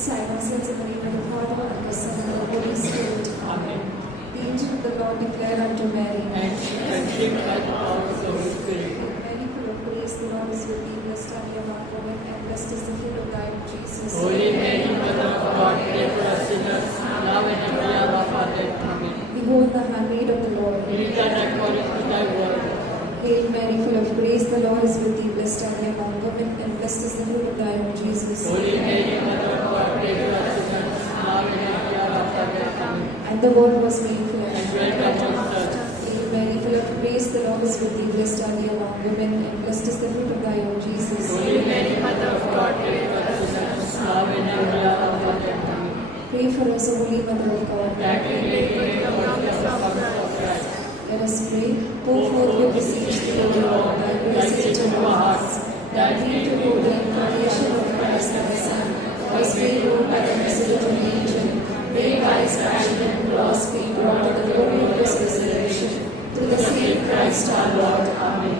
Simon says in the name of the Father, and the Son, and the Holy Spirit. Amen. The angel of the Lord declared unto Mary, and she conceived by the power of the Holy Spirit. Mary, full of grace, the Lord is with thee. Blessed are you among women, and blessed is the fruit of thy womb, Jesus. Holy Mary, Mother of God, pray for us sinners, now and at the hour of our death. Amen. Behold the handmaid of the Lord. Be it done according to thy word. Hail Mary, full of grace, the Lord is with thee. Blessed are you among women, and blessed is the fruit of thy womb, Jesus. Holy Mary, Mother of God, pray for us sinners, now and at the hour of our death. Amen. And the Word was made flesh. And dwelt amongst us. Hail Mary, full of grace, the Lord is with thee. Blessed are you among women, and blessed is the fruit of thy womb, Jesus. Holy Mary, Mother of God, pray for us sinners, now and at the hour of our death. Amen. Pray for us, O Holy Mother of God. That we may gain the promise of Christ. Let us pray. Pour forth your beseech thee, O Lord, thy grace into our hearts, that we to know the incarnation of Christ thy Son, was made known by the message of an angel, made by his passion and cross, being brought to the glory of his resurrection, through the same Christ our Lord. Amen.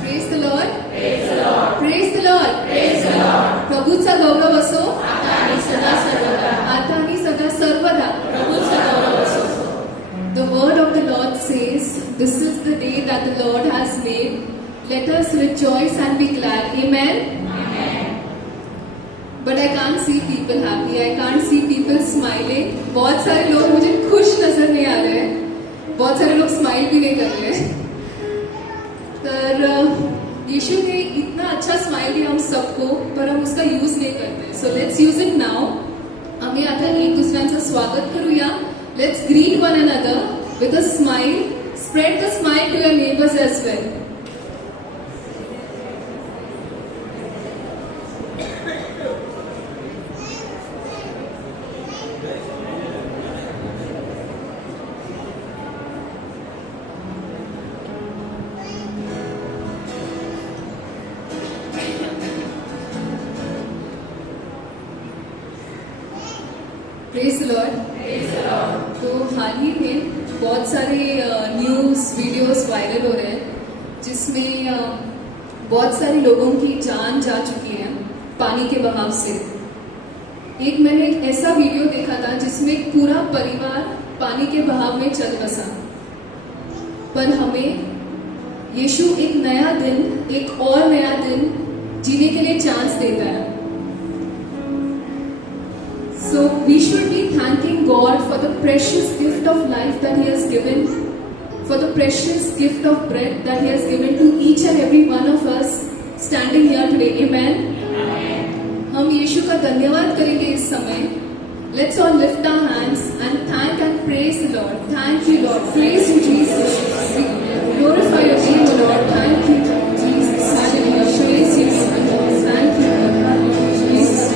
Praise the Lord. Praise the Lord. Praise the Lord. Praise the Lord. प्रभूचा गौरव असो आता आणि सदा सर्वदा. आता आणि सदा सर्वदा. प्रभूचा गौरव असो. The word of the Lord says, "This is the day that the Lord has made. Let us rejoice and be glad." Amen. Amen. But I can't see people happy. I can't see people smiling. बहुत सारे लोग मुझे खुश नजर नहीं आ रहे हैं. बहुत सारे लोग स्माइल भी नहीं कर रहे हैं. तर यीशु ने इतना अच्छा स्माइल दिया हम सबको, पर हम उसका यूज नहीं करते. So let's use it now. आम्ही आता एक दुसऱ्यांचं स्वागत करूया. Let's greet one another with a smile. Spread the smile to your neighbors as well. Praise the Lord. Praise the Lord. तो हाल ही में बहुत सारे न्यूज़ वीडियोस वायरल हो रहे हैं जिसमें बहुत सारे लोगों की जान जा चुकी है पानी के बहाव से. एक मैंने एक ऐसा वीडियो देखा था जिसमें पूरा परिवार पानी के बहाव में चल बसा. पर हमें यीशु एक नया दिन, एक और नया दिन जीने के लिए चांस देता है. So we should be thanking God for the precious gift of life that He has given, for the precious gift of bread that He has given to each and every one of us standing here today. Amen. हम यीशु का धन्यवाद करेंगे इस समय. Let's all lift our hands and thank and praise the Lord. Thank you, Lord. Praise you, Jesus. We glorify your name, O Lord. Thank you, Jesus. Hallelujah. Praise you, Lord. Thank you, Lord. Jesus.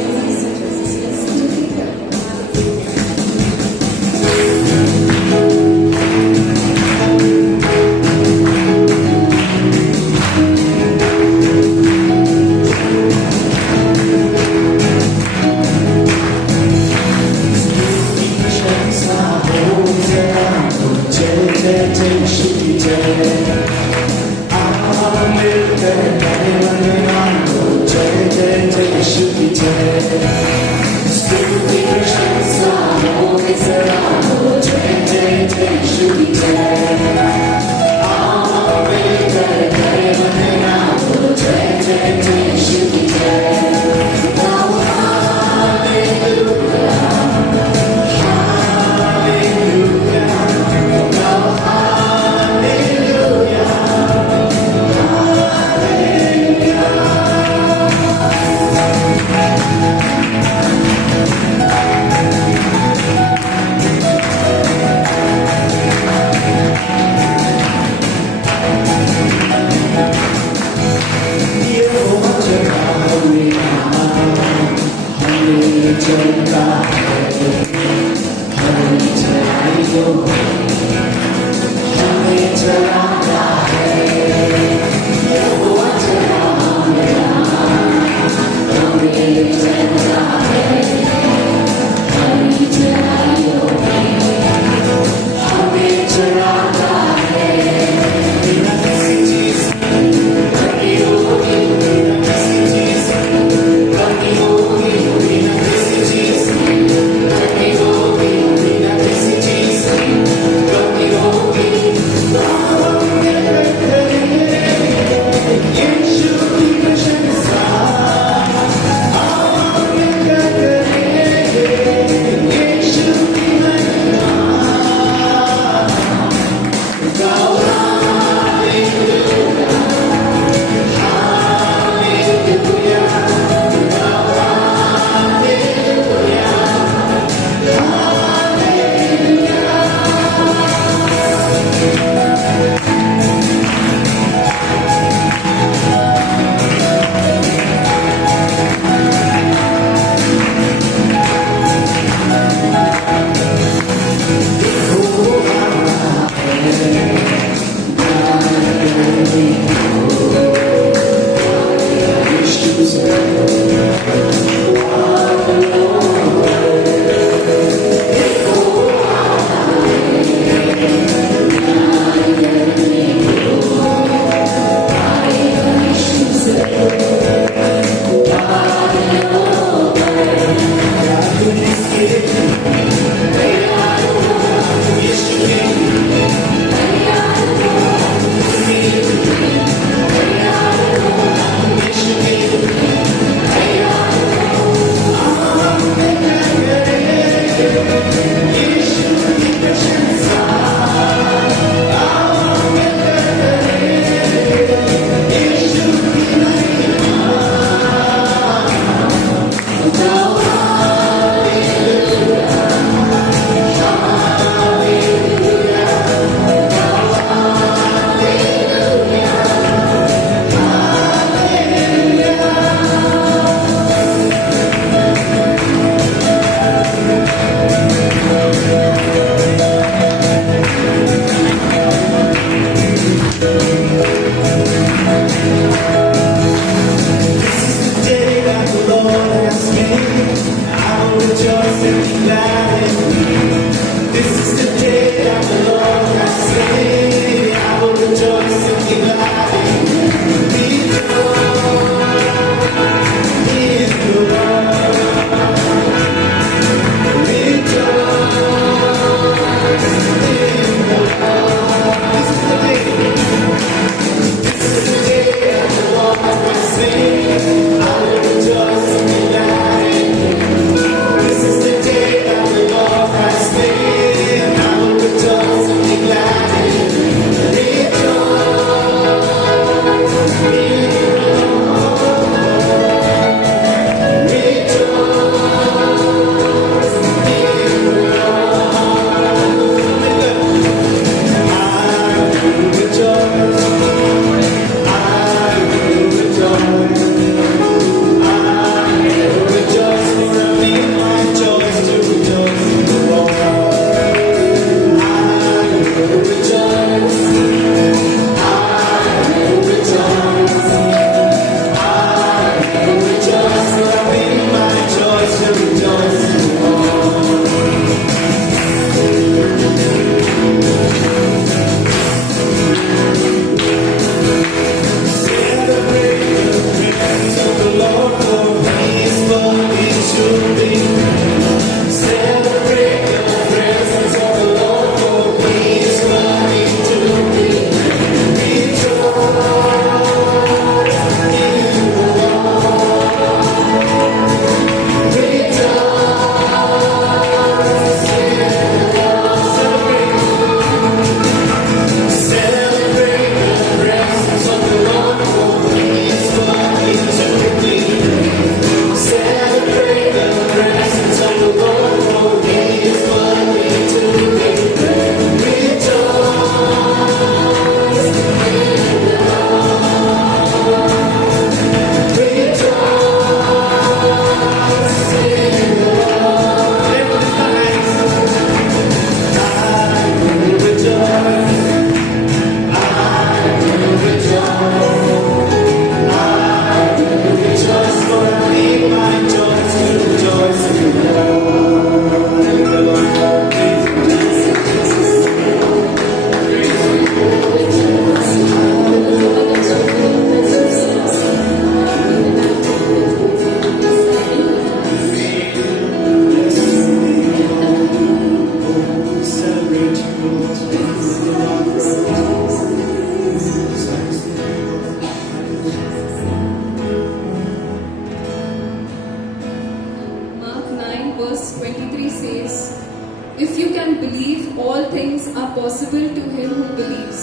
believe, all things are possible to him who believes.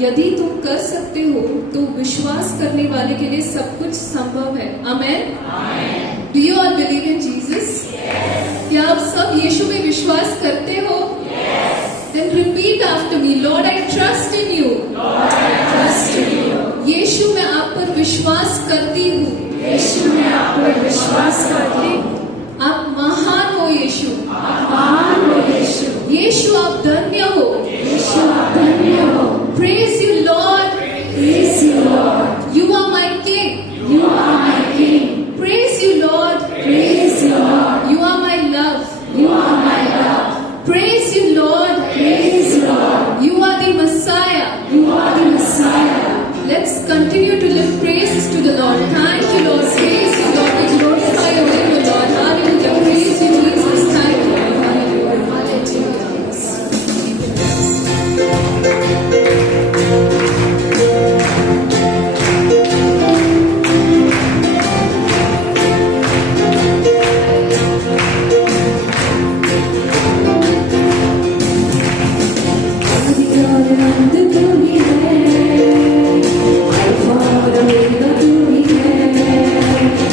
यदि तुम कर सकते हो तो विश्वास करने वाले के लिए सब कुछ संभव है. Amen. Do you all believe in Jesus? क्या आप सब यीशु में विश्वास करते हो? Then repeat after me. Lord, I trust in you. Trust in you. यीशु मैं आप पर विश्वास करती हूँ. यीशु में आप पर विश्वास करती हूँ. आप महान हो यीशु. महान हो यीशु. यीशु आप धन्य हो. यीशु आप धन्य हो. Praise you, Lord. Praise you, Lord. You are my King. You are my King. Praise you, Lord. Praise you, Lord. You are my love. You are my love. Praise you, Lord. Praise you, Lord. You are the Messiah. You are the Messiah. Let's continue to lift praises to the Lord. Thank you, Lord. Praise you, Lord. We glorify your name, O Lord. Hallelujah. Praise you, Jesus. Thank you. Hallelujah. Hallelujah.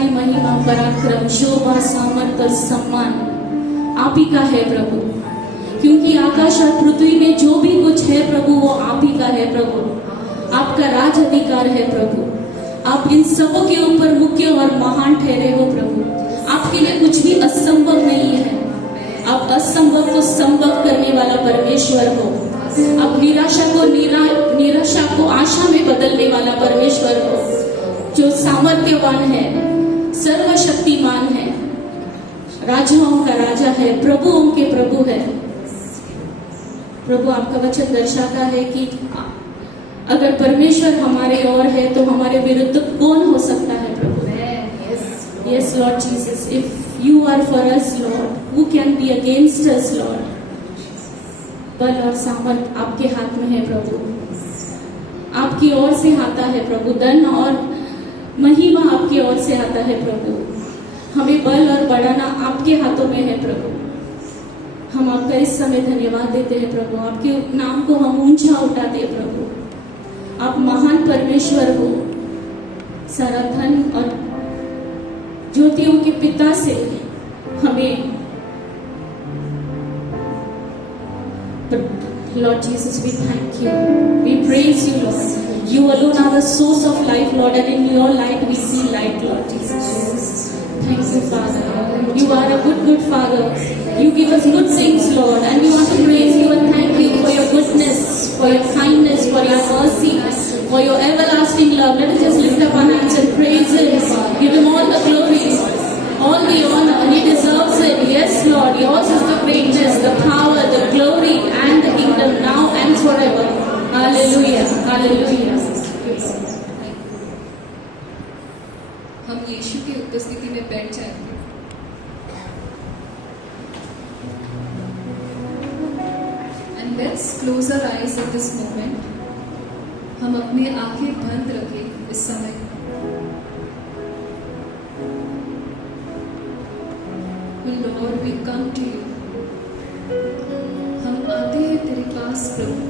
सारी महिमा, पराक्रम, शोभा, सामर्थ्य, सम्मान आप ही का है प्रभु, क्योंकि आकाश और पृथ्वी में जो भी कुछ है प्रभु वो आप ही का है प्रभु। आपका राज अधिकार है प्रभु। आप इन सबों के ऊपर मुख्य और महान ठहरे हो प्रभु। आपके लिए कुछ भी असंभव नहीं है। आप असंभव को संभव करने वाला परमेश्वर हो। आप निराशा को आशा में बदलने वाला परमेश्वर हो, जो सामर्थ्यवान है, सर्वशक्तिमान है, राजाओं का राजा है, प्रभुओं के प्रभु है। प्रभु आपका वचन दर्शाता है कि अगर परमेश्वर हमारे ओर है तो हमारे विरुद्ध कौन हो सकता है प्रभु। Yes Lord Jesus, if you are for us Lord, who can be against us Lord। बल और सामर्थ आपके हाथ में है प्रभु, आपकी ओर से आता है प्रभु। धन और महिमा आपकी ओर से आता है प्रभु। हमें बल और बढ़ाना आपके हाथों में है प्रभु। हम आपका इस समय धन्यवाद देते हैं प्रभु। आपके नाम को हम ऊंचा उठाते हैं प्रभु। आप महान परमेश्वर हो। सारा धन और ज्योतियों के पिता से हमें Lord Jesus, we thank you. We praise you, Lord. You alone are the source of life, Lord, and in your light we see light, Lord Jesus. Thank you, Father. You are a good Father. You give us good things, Lord, and we want to praise you and thank you for your goodness, for your kindness, for your mercy, for your everlasting love. Let us just lift up our hands and praise Him. Give Him all the glory, all the honor. He deserves it. Yes, Lord. Yours is the greatness, the power, the glory, and the kingdom now and forever. Hallelujah. Hallelujah. हम यीशु की उपस्थिति में बैठ जाएंगे। And let's close our eyes at this moment. हम अपनी आंखें बंद रखें इस समय। Lord, we come to you. हम आते हैं तेरे पास प्रभु।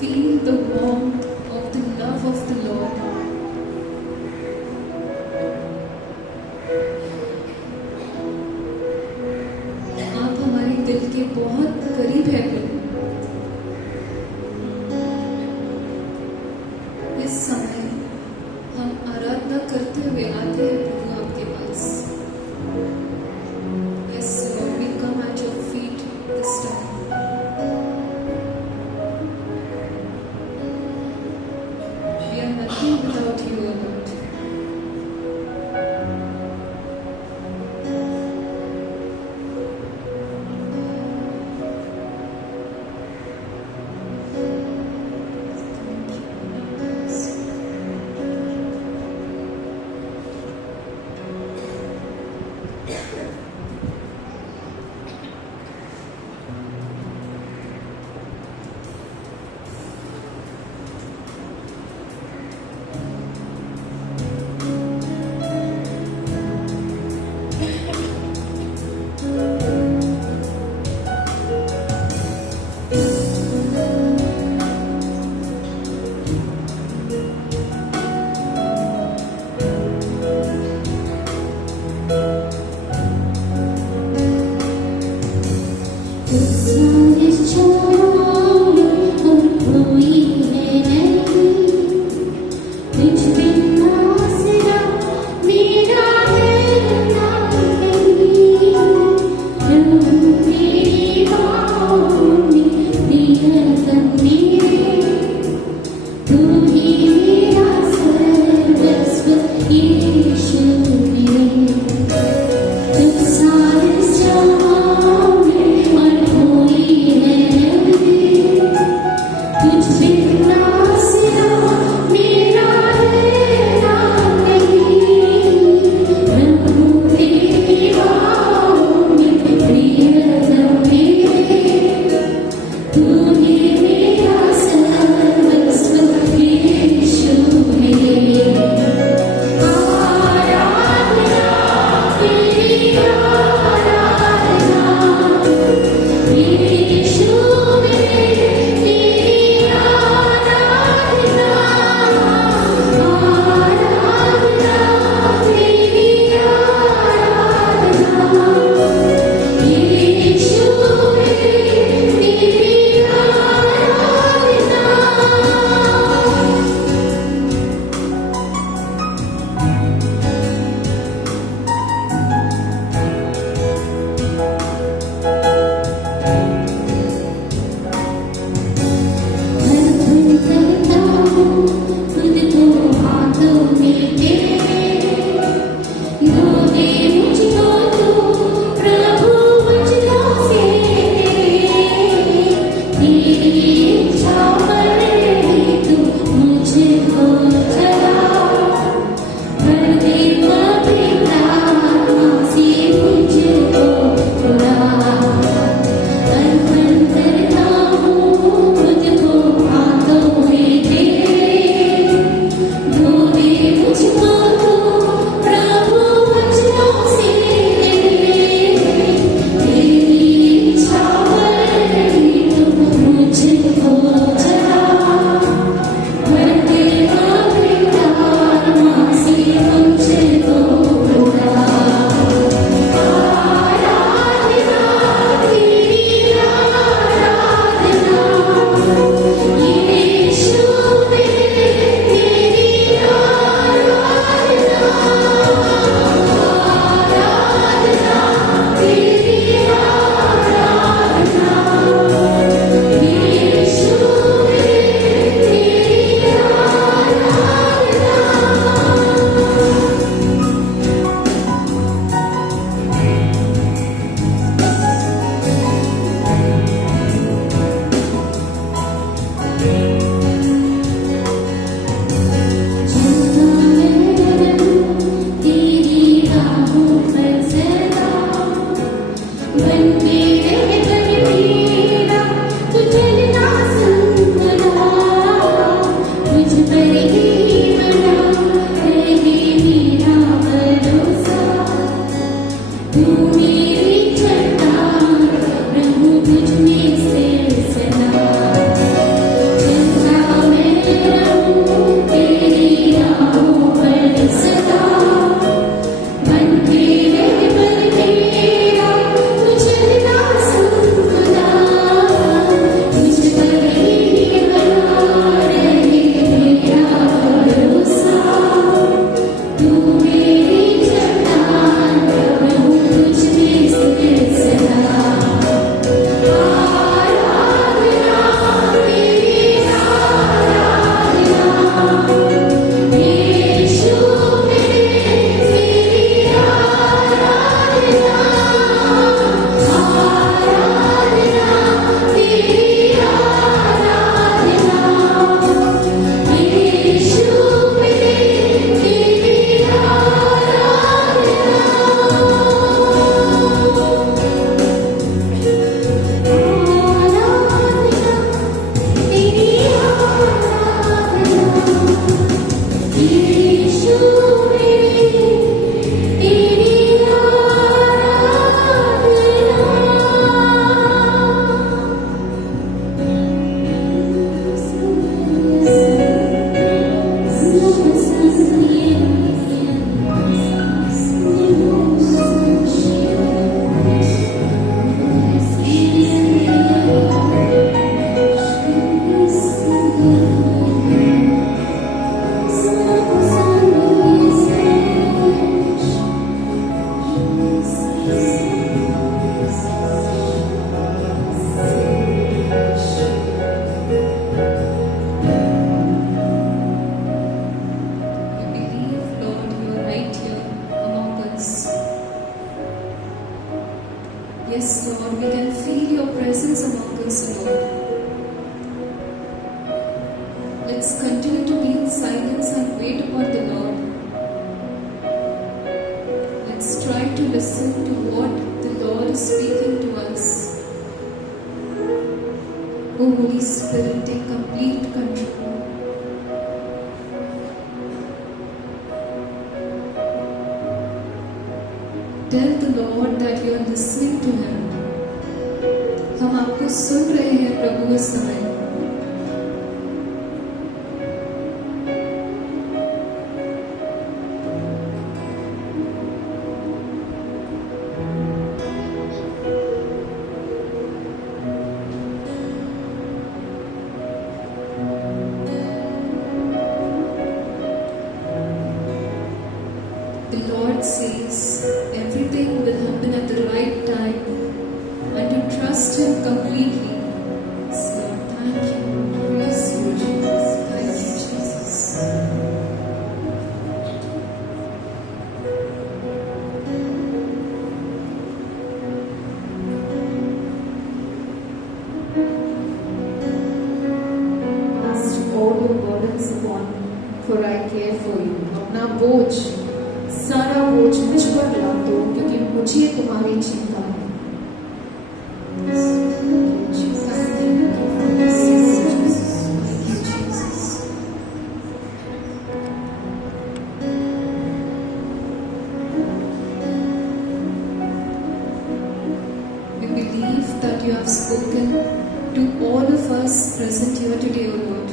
Feel the warmth of the love of the Lord. आप हमारे दिल के बहुत करीब है प्रभु। इस समय हम आराधना करते हुए आते हैं प्रभु आपके पास। Yes, Lord, we come at your feet this time. We are nothing without you, O Lord. Tell the Lord that you are listening to Him. हम आपको सुन रहे हैं प्रभु इस समय. The Lord says everything will happen at the right time and to trust Him completely. So, thank you. Praise you, Jesus. Thank you, Jesus. Cast all your burdens upon me, for I care for you. अपना बोझ, सारा बोझ मुझ पर लाद दो, क्योंकि मुझे तुम्हारी चिंता है. We believe that you have spoken to all of us present here today, O Lord.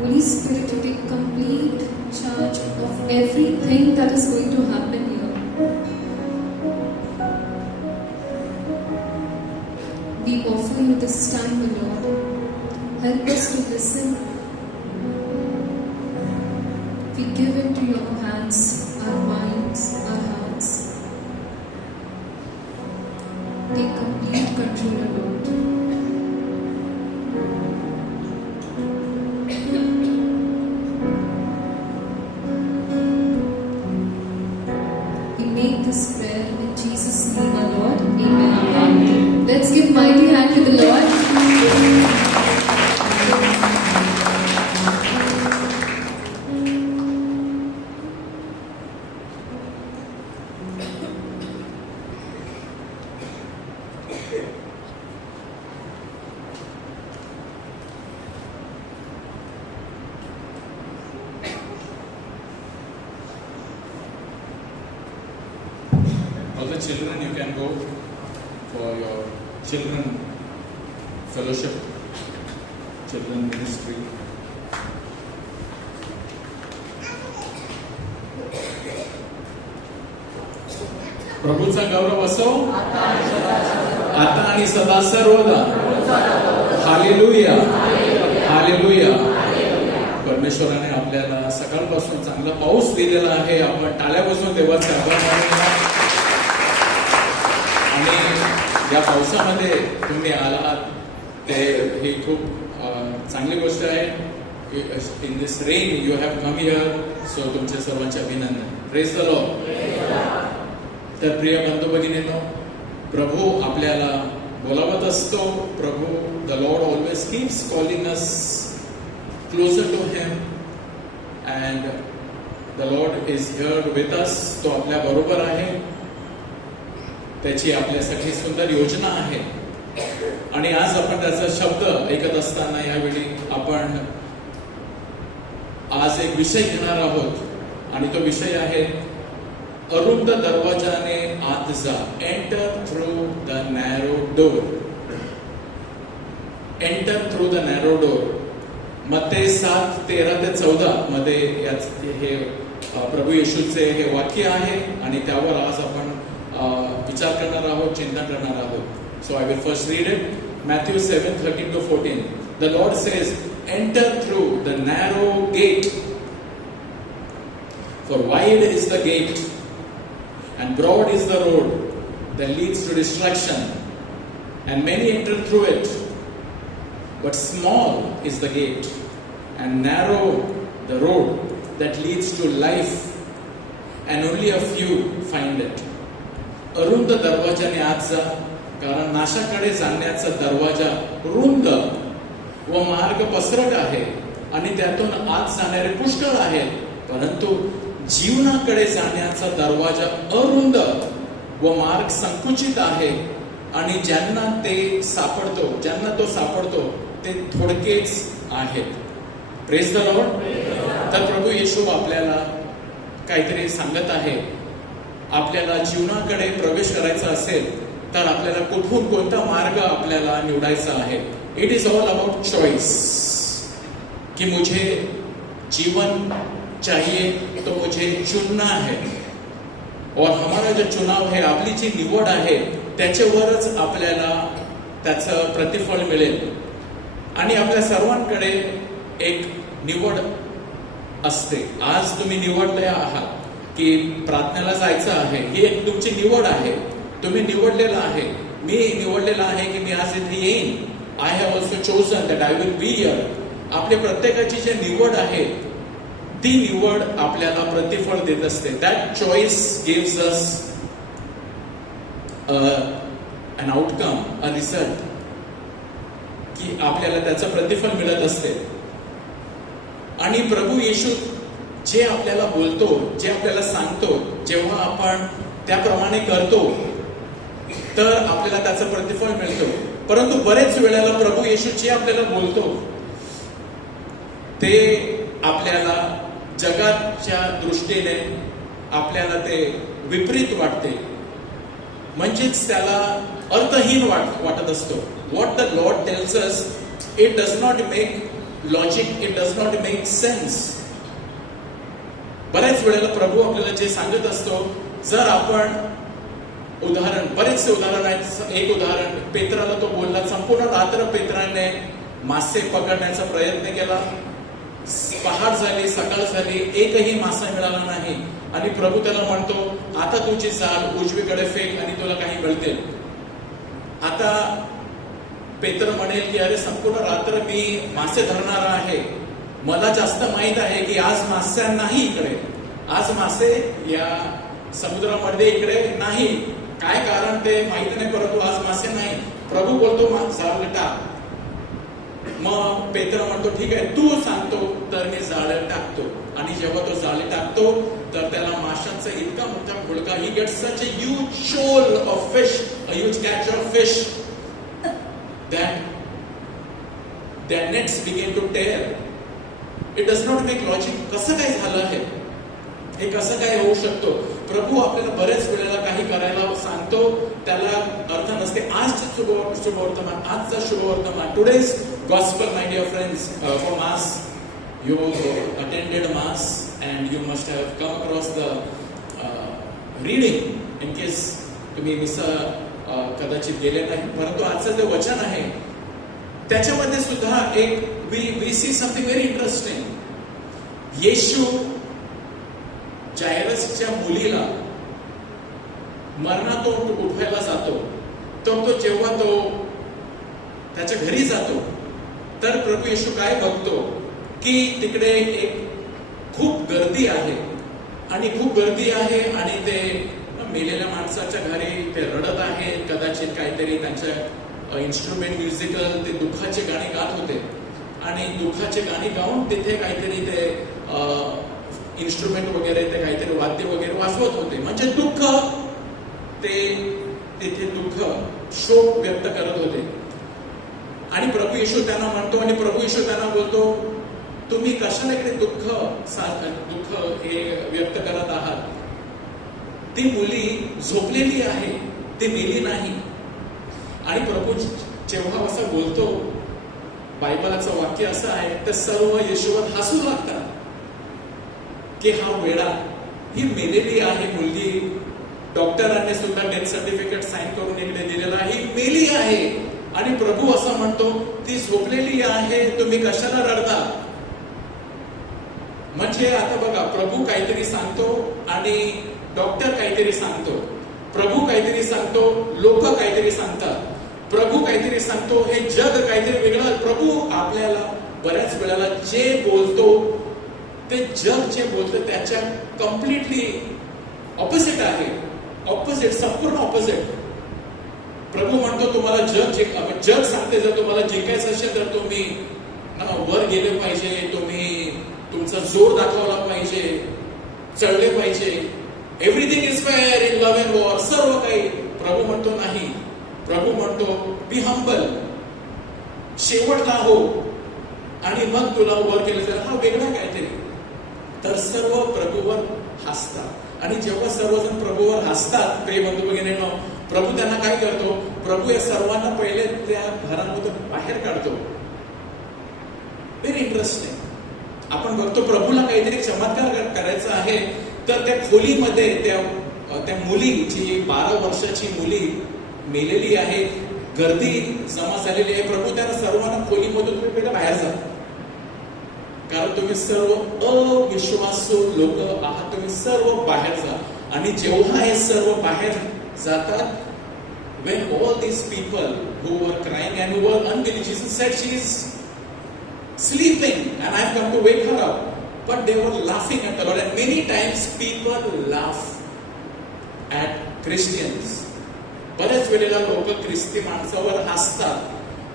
Holy Spirit, you take complete charge of everything that is going to happen here. We offer you this time, O Lord. Help us to listen. We give into your hands our minds, our hearts. Take complete control, O Lord. We make this prayer in Jesus' name, our Lord. Amen. Let's give mighty hand to the Lord. All the children, you can go for your children fellowship, children ministry. प्रभूचा गौरव असो आता आणि सदा सर्वदा. Hallelujah, hallelujah. परमेश्वराने आपल्याला सकाळपासून चांगला पाऊस दिलेला आहे. आपण टाळ्या बसून देवाचे आभार मानूया. आणि या पावसामध्ये तुम्ही आलात ते ही खूप चांगली गोष्ट आहे. In this rain you have come here, so तुमच्या सर्वांचे अभिनंदन. Praise the Lord. तर प्रिय बंधू भगिनींनो, प्रभू आपल्याला बोलावत असतो. प्रभू the Lord always keeps calling us closer to him and the Lord is here with us. तो आपल्या बरोबर आहे. त्याची आपल्यासाठी सुंदर योजना आहे. आणि आज आपण त्याचा शब्द ऐकत असताना यावेळी आपण आज एक विषय घेणार आहोत आणि तो विषय आहे अरुंद दरवाजाने आत जा. Enter through the narrow door. Enter through the narrow door. मत्ते 7:13-14 मध्ये हे प्रभू येशूचे हे वाक्य आहे आणि त्यावर आज आपण विचार करणार आहोत, चिंतन करणार आहोत. So I will first read it. Matthew 7:13-14. The Lord says, enter through the narrow gate, for wide is the gate and broad is the road that leads to destruction, and many enter through it. But small is the gate, and narrow the road that leads to life, and only a few find it. अरुंद दरवाजाने आत जा, कारण नाशाकडे जाण्याचा दरवाजा रुंद व मार्ग पसरट आहे आणि त्यातून आत जाणारे पुष्कळ आहेत, परंतु जीवनाकडे जाण्याचा दरवाजा अरुंद व मार्ग संकुचित आहे आणि ज्यांना तो सापडतो ते थोडकेच आहेत. Praise the Lord. तर प्रभू येशू आपल्याला काहीतरी सांगत आहे आपल्याला जीवनाकडे प्रवेश करायचा असेल तर आपल्याला कुठून कोणता मार्ग आपल्याला निवडायचा आहे. It is all about choice कि मुझे जीवन चाहिए तो मुझे चुनना है. और हमारा जो चुनाव है, आपली जी निवड आहे त्याच्यावरच आपल्याला त्याचं प्रतिफळ मिळेल. आणि आपल्या सर्वांकडे एक निवड असते. आज तुम्ही निवडले आहात की प्रार्थनेला जायचं आहे, ही एक तुमची निवड आहे. तुम्ही निवडलेलं आहे. मी निवडलेलं आहे की मी आज इथे येईन. I have also chosen that I will be here. आपल्या प्रत्येकाची जी निवड आहे ती निवड आपल्याला प्रतिफळ देत असते. That choice gives us an outcome, a result, की आपल्याला त्याचं प्रतिफळ मिळत असते. आणि प्रभू येशू जे आपल्याला बोलतो, जे आपल्याला सांगतो, जेव्हा आपण त्याप्रमाणे करतो तर आपल्याला त्याचं प्रतिफळ मिळतो. परंतु बरेच वेळेला प्रभू येशू जे आपल्याला बोलतो ते आपल्याला जगाच्या दृष्टीने आपल्याला ते विपरीत वाटते, म्हणजेच त्याला अर्थहीन वाटत असतो. What the Lord tells us, it does not make logic, it does not make sense. बऱ्याच वेळेला प्रभू आपल्याला जे सांगत असतो, जर आपण बरेचसे उदाहरण आहेत. एक उदाहरण, पेत्राला तो बोलला, संपूर्ण रात्र पेत्राने मासे पकडण्याचा प्रयत्न केला. पहाट झाली, सकाळ झाली, एकही मासा मिळाला नाही. आणि प्रभू त्याला म्हणतो, आता तुझी जाल उजवीकडे फेक आणि तुला काही मिळतील. आता पेत्र म्हणेल की अरे संपूर्ण रात्र मी मासे धरणारा आहे, मला जास्त माहित आहे की आज मासे नाही इकडे, आज मासे या समुद्रामध्ये इकडे नाही. काय कारण ते माहित नाही, परंतु आज मासे नाही. प्रभू बोलतो जाळ टाक. मग पेत्र म्हणतो ठीक आहे, तू सांगतो तर मी जाळ टाकतो. आणि जेव्हा तो जाळ टाकतो तर त्याला माशांचा इतका मोठा घोळका, he gets such a huge shoal of fish, a huge catch of fish that their nets begin to tear. It does not make logic. कसं काय झालं आहे, हे कसं काय होऊ शकतो. प्रभू आपल्याला बरेच वेळेला काही करायला सांगतो, त्याला अर्थ नसते. आजचं शुभवर्तमान, आजचं शुभवर्तमान, today's gospel, my dear friends, for mass. You attended mass and you must have come across the reading in case तुम्ही कदाचित गेले नाही. परंतु आजचं जे वचन आहे त्याच्यामध्ये सुद्धा एक we see something very interesting. येशू जायरसच्या मुलीला मरणातून उठवायला जातो. तो जेव्हा तो त्याच्या घरी जातो तर प्रभू येशू काय बघतो की तिकडे एक खूप गर्दी आहे आणि खूप गर्दी आहे आणि ते मेलेल्या माणसाच्या घरी ते रडत आहे. कदाचित काहीतरी त्यांच्या इन्स्ट्रुमेंट म्युझिकल ते दुःखाचे गाणी गात होते आणि दुःखाचे गाणी गाऊन तिथे काहीतरी ते इन्स्ट्रुमेंट वगैरे ते काहीतरी वाद्य वगैरे वाजवत होते. म्हणजे दुःख, ते तिथे दुःख, शोक व्यक्त करत होते. आणि प्रभू येशू त्यांना म्हणतो आणि प्रभू येशू त्यांना बोलतो, तुम्ही कशाला इकडे दुःख हे व्यक्त करत आहात. ती मुली झोपलेली आहे, ती मेली नाही. आणि प्रभू जेव्हा असं बोलतो, बायबलाचं वाक्य असं आहे, तर सर्व येशूवर हसू लागतात की हा वेडा, ही मेलेली आहे मुलगी. डॉक्टरांनी सुद्धा डेथ सर्टिफिकेट साईन करून इकडे दिलेलं आहे, ही मेली आहे. आणि प्रभू असं म्हणतो, ती झोपलेली आहे, तुम्ही कशाला रडता. म्हणजे आता बघा, प्रभू काहीतरी सांगतो आणि डॉक्टर काहीतरी सांगतो, प्रभू काहीतरी सांगतो, लोक काहीतरी सांगतात, प्रभू काहीतरी सांगतो, हे जग काहीतरी वेगळं. प्रभू आपल्याला बऱ्याच वेळेला जे बोलतो ते जग जे बोलतं त्याच्या कम्प्लिटली ऑपोजिट आहे. ऑपोजिट, संपूर्ण ऑपोजिट. प्रभू म्हणतो तुम्हाला जग सांगते जर तुम्हाला जिंकायचं असेल तर तुम्ही वर गेले पाहिजे, तुम्ही तुमचा जोर दाखवला पाहिजे, चढले पाहिजे. Everything is fair in love and war, सर्व काही. प्रभू म्हणतो नाही. प्रभू म्हणतो बी हंबल, शेवटला हो आणि मग तुला वर केलं जाईल. हा वेगळा काहीतरी. तर सर्व प्रभूवर हसतात. आणि जेव्हा सर्वजण प्रभूवर हसतात, प्रिय बंधू भगिनींनो, प्रभू त्यांना काय करतो? प्रभू या सर्वांना पहिले त्या घरामधून बाहेर काढतो. Very interesting. आपण बघतो प्रभूला काहीतरी चमत्कार करायचा आहे, तर त्या खोलीमध्ये त्या मुली, जी 12 वर्षाची मुली मेलेली आहे, गर्दी जमा झालेली आहे. प्रभू त्यांना सर्वांना खोलीमधून तुम्ही बाहेर जा, कारण तुम्ही सर्व अविश्वासू लोक आहात, तुम्ही सर्व बाहेर जा. आणि जेव्हा हे सर्व बाहेर जातात, when all these people who were crying and who were unbelieving, Jesus said she is sleeping and I have come to wake her up. But they were laughing at the Lord, and many times people laugh at Christians. बऱ्याच वेळेला लोक ख्रिस्ती माणसावर हसतात.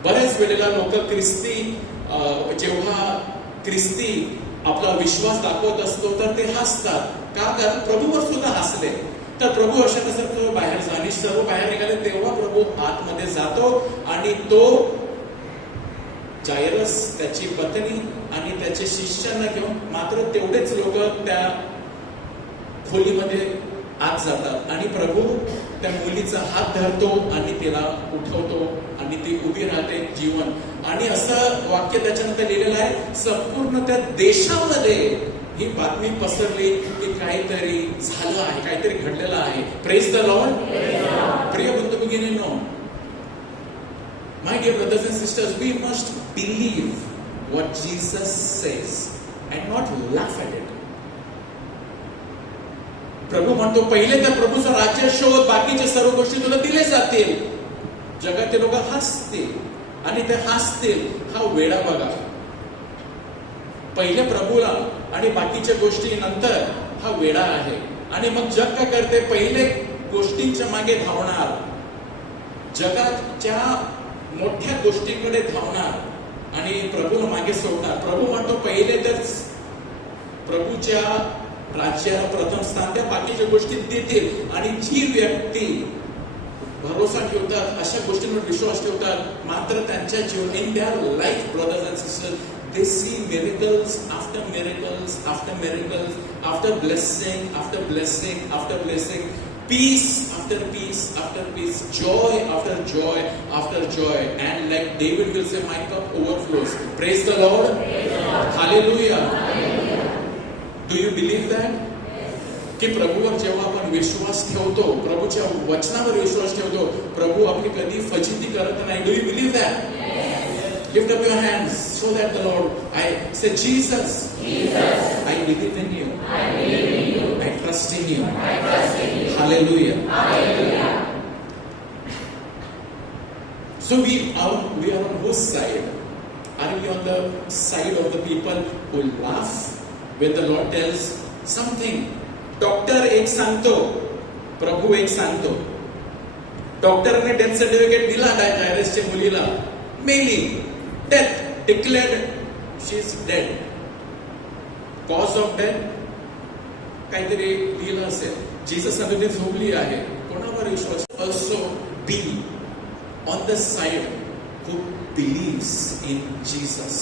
बऱ्याच वेळेला लोक जेव्हा ख्रिस्ती आपला विश्वास दाखवत असतो तर ते हसतात. का? कारण प्रभूवर सुद्धा हसले. तर प्रभू अशा तसं बाहेर जा, आणि सर्व बाहेर निघाले. तेव्हा प्रभू आतमध्ये जातो आणि तो जायरस, त्याची पत्नी आणि त्याच्या शिष्यांना घेऊन, मात्र तेवढेच लोक त्या खोलीमध्ये आत जातात. आणि प्रभू त्या मुलीचा हात धरतो आणि तिला उठवतो आणि ती उभी राहते जीवन. आणि असं वाक्य त्याच्यानंतर लिहिलेलं आहे, संपूर्ण त्या देशामध्ये ही बातमी पसरली की काहीतरी झालं आहे, काहीतरी घडलेलं आहे. Praise the Lord. प्रिय बंधू भगिनींनो, my dear brothers and sisters, we must believe what Jesus says and not laugh at it. प्रभू म्हणतो, पहिले तर प्रभूचं राज्य शोध, बाकीचे सर्व गोष्टी तुला दिले जातील. जगातील लोक हसतील आणि ते हसतील. हा वेडा बघा. पहिले प्रभूला आणि बाकीच्या गोष्टी नंतर, हा वेडा आहे. आणि मग जग काय करते? पहिले गोष्टींच्या मागे धावणार, जगाच्या मोठ्या गोष्टींकडे धावणार आणि प्रभूला मागे सोडणार. प्रभू म्हणतो, पहिले तर प्रभूच्या राज्याला प्रथम स्थान द्या, बाकीच्या गोष्टी देतील. आणि जी व्यक्ती भरोसा ठेवतात, अशा गोष्टींवर विश्वास ठेवतात, मात्र त्यांच्या जीवन, in their life brothers and sisters, they see miracles after miracles after miracles, after blessing after blessing after blessing, peace after peace after peace, joy after joy after joy, and like David will say, my cup overflows. Praise the Lord. Hallelujah. Do you believe that? की प्रभूवर जेव्हा आपण विश्वास ठेवतो, प्रभूच्या वचनावर विश्वास ठेवतो, प्रभू आपली कधी फजिती करत नाही. Do you believe that? Lift up your hands so that the Lord, I say, Jesus, I believe in you. I trust in you. Hallelujah. So we are on whose side? Are we on the side of the people who laugh when the Lord tells something? Doctor एक सांगतो, प्रभू एक सांगतो. डॉक्टरने death certificate दिला जायरसच्या मुलीला, मेली, death declared, she is dead. Cause of death काहीतरी लिहिलं असेल. जीसस सांगतो ती झोपली आहे. कोणावर विश्वास? Also be on the side who believes in Jesus.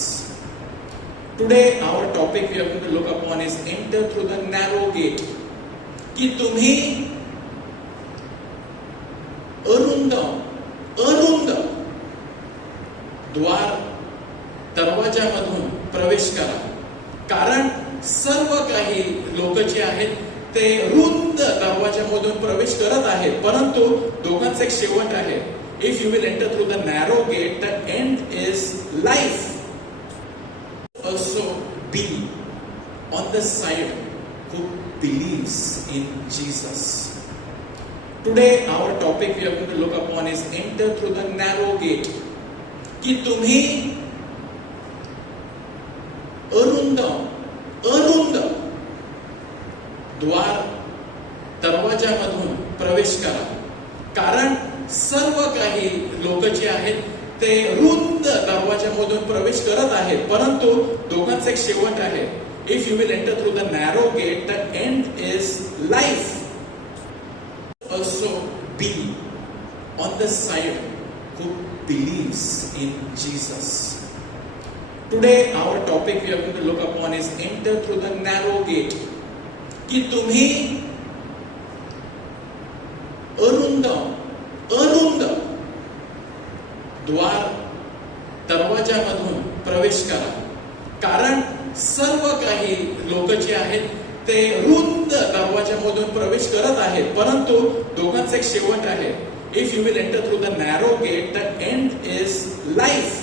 Today our topic we are going to look upon is enter through the narrow gate. की तुम्ही अरुंद द्वार, दरवाजामधून प्रवेश करा, कारण सर्व काही लोक जे आहेत ते रुंद दरवाजामधून प्रवेश करत आहेत, परंतु दोघांचा एक शेवट आहे. If you will enter through the narrow gate, the end is life. Also be on the side who believes in Jesus. Today our topic we are going to look upon is enter through the narrow gate. की तुम्ही अरुंद द्वार, दरवाजामधून प्रवेश करा, कारण सर्व काही लोक जे आहेत ते रुंद दरवाजामधून प्रवेश करत आहेत, परंतु दोघांचा एक शेवट आहे. If you will enter through the narrow gate, the end is life. Also be on the side who believes in Jesus. Today our topic we are going to look upon is enter through the narrow gate. की तुम्ही अरुंद द्वार दरवाजामधून प्रवेश करा. कारण सर्व काही लोक जे आहेत ते रुंद दरवाजामधून प्रवेश करत आहेत, परंतु दोघांचा एक शेवट आहे. If you will enter through the narrow gate, the end is life.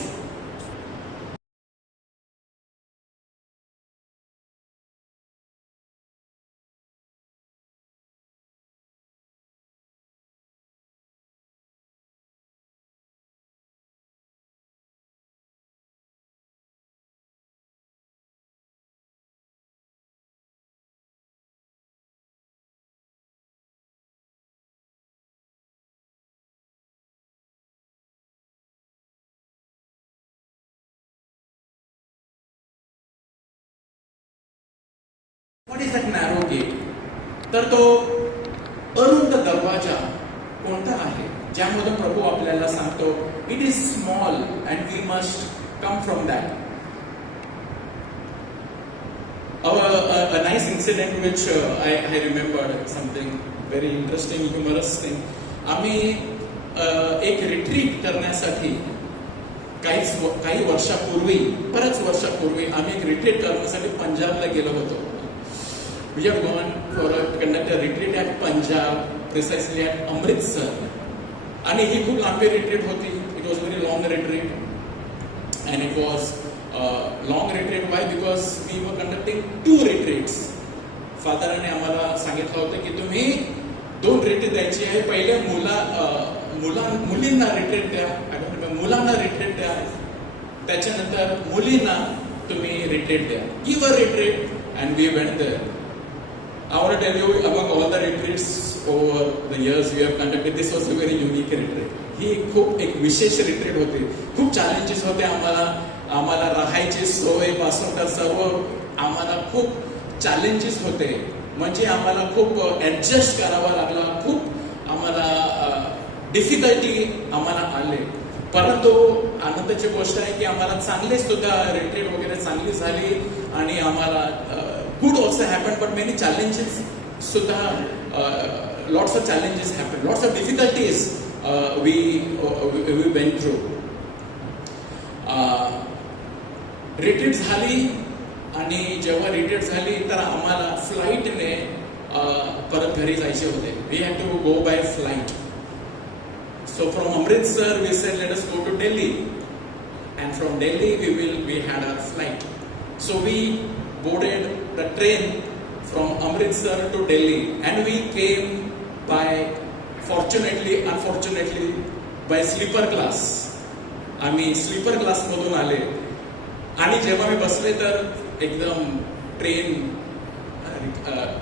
What is that narrow gate? तर तो अरुंद दरवाजा कोणता आहे ज्यामधून प्रभू आपल्याला सांगतो it is small and we must come from that. A nice incident which I remembered, something very interesting, humorous thing. आम्ही एक रिट्रीट करण्यासाठी काही वर्षापूर्वी, बऱ्याच वर्षापूर्वी आम्ही एक रिट्रीट करण्यासाठी पंजाबला गेलो होतो. We have gone for a conduct a retreat at Punjab, precisely at Amritsar. आणि ही खूप लांबी रिट्रीट होती. It was very long retreat, and it was long retreat. Why? Because we were conducting 2 retreats. फादराने आम्हाला सांगितलं होतं की तुम्ही 2 रिट्रीट द्यायची आहे. पहिले मुलींना रिट्रीट द्या, मुलांना रिट्रीट द्या, त्याच्यानंतर मुलींना तुम्ही रिट्रीट द्या. Give a retreat, and we went there. I want to tell you, among all the retreats over the years we have conducted, this was a very unique retreat. ही खूप एक विशेष रिट्रीट होती. खूप चॅलेंजेस होते आम्हाला राहायची सोय पासून तर सर्व आम्हाला खूप चॅलेंजेस होते. म्हणजे आम्हाला खूप ऍडजस्ट करावा लागला, खूप आम्हाला डिफिकल्टी आम्हाला आले. परंतु आनंदाची गोष्ट आहे की आम्हाला चांगले सुद्धा रिट्रीट वगैरे चांगली झाली आणि आम्हाला good also happened, but many challenges sudha, lots of challenges happened, lots of difficulties we went through. Retreat झाली आणि जेव्हा रिट्रीट झाली तर आम्हाला फ्लाईटने परत घरी जायचे होते. We had to go by flight. So from Amritsar we said let us go to Delhi, and from Delhi we had our flight. So we boarded the train from Amritsar to Delhi, and we came by, unfortunately by sleeper class. आम्ही sleeper class मधून आले आणि जेव्हा मी बसले तर एकदम ट्रेन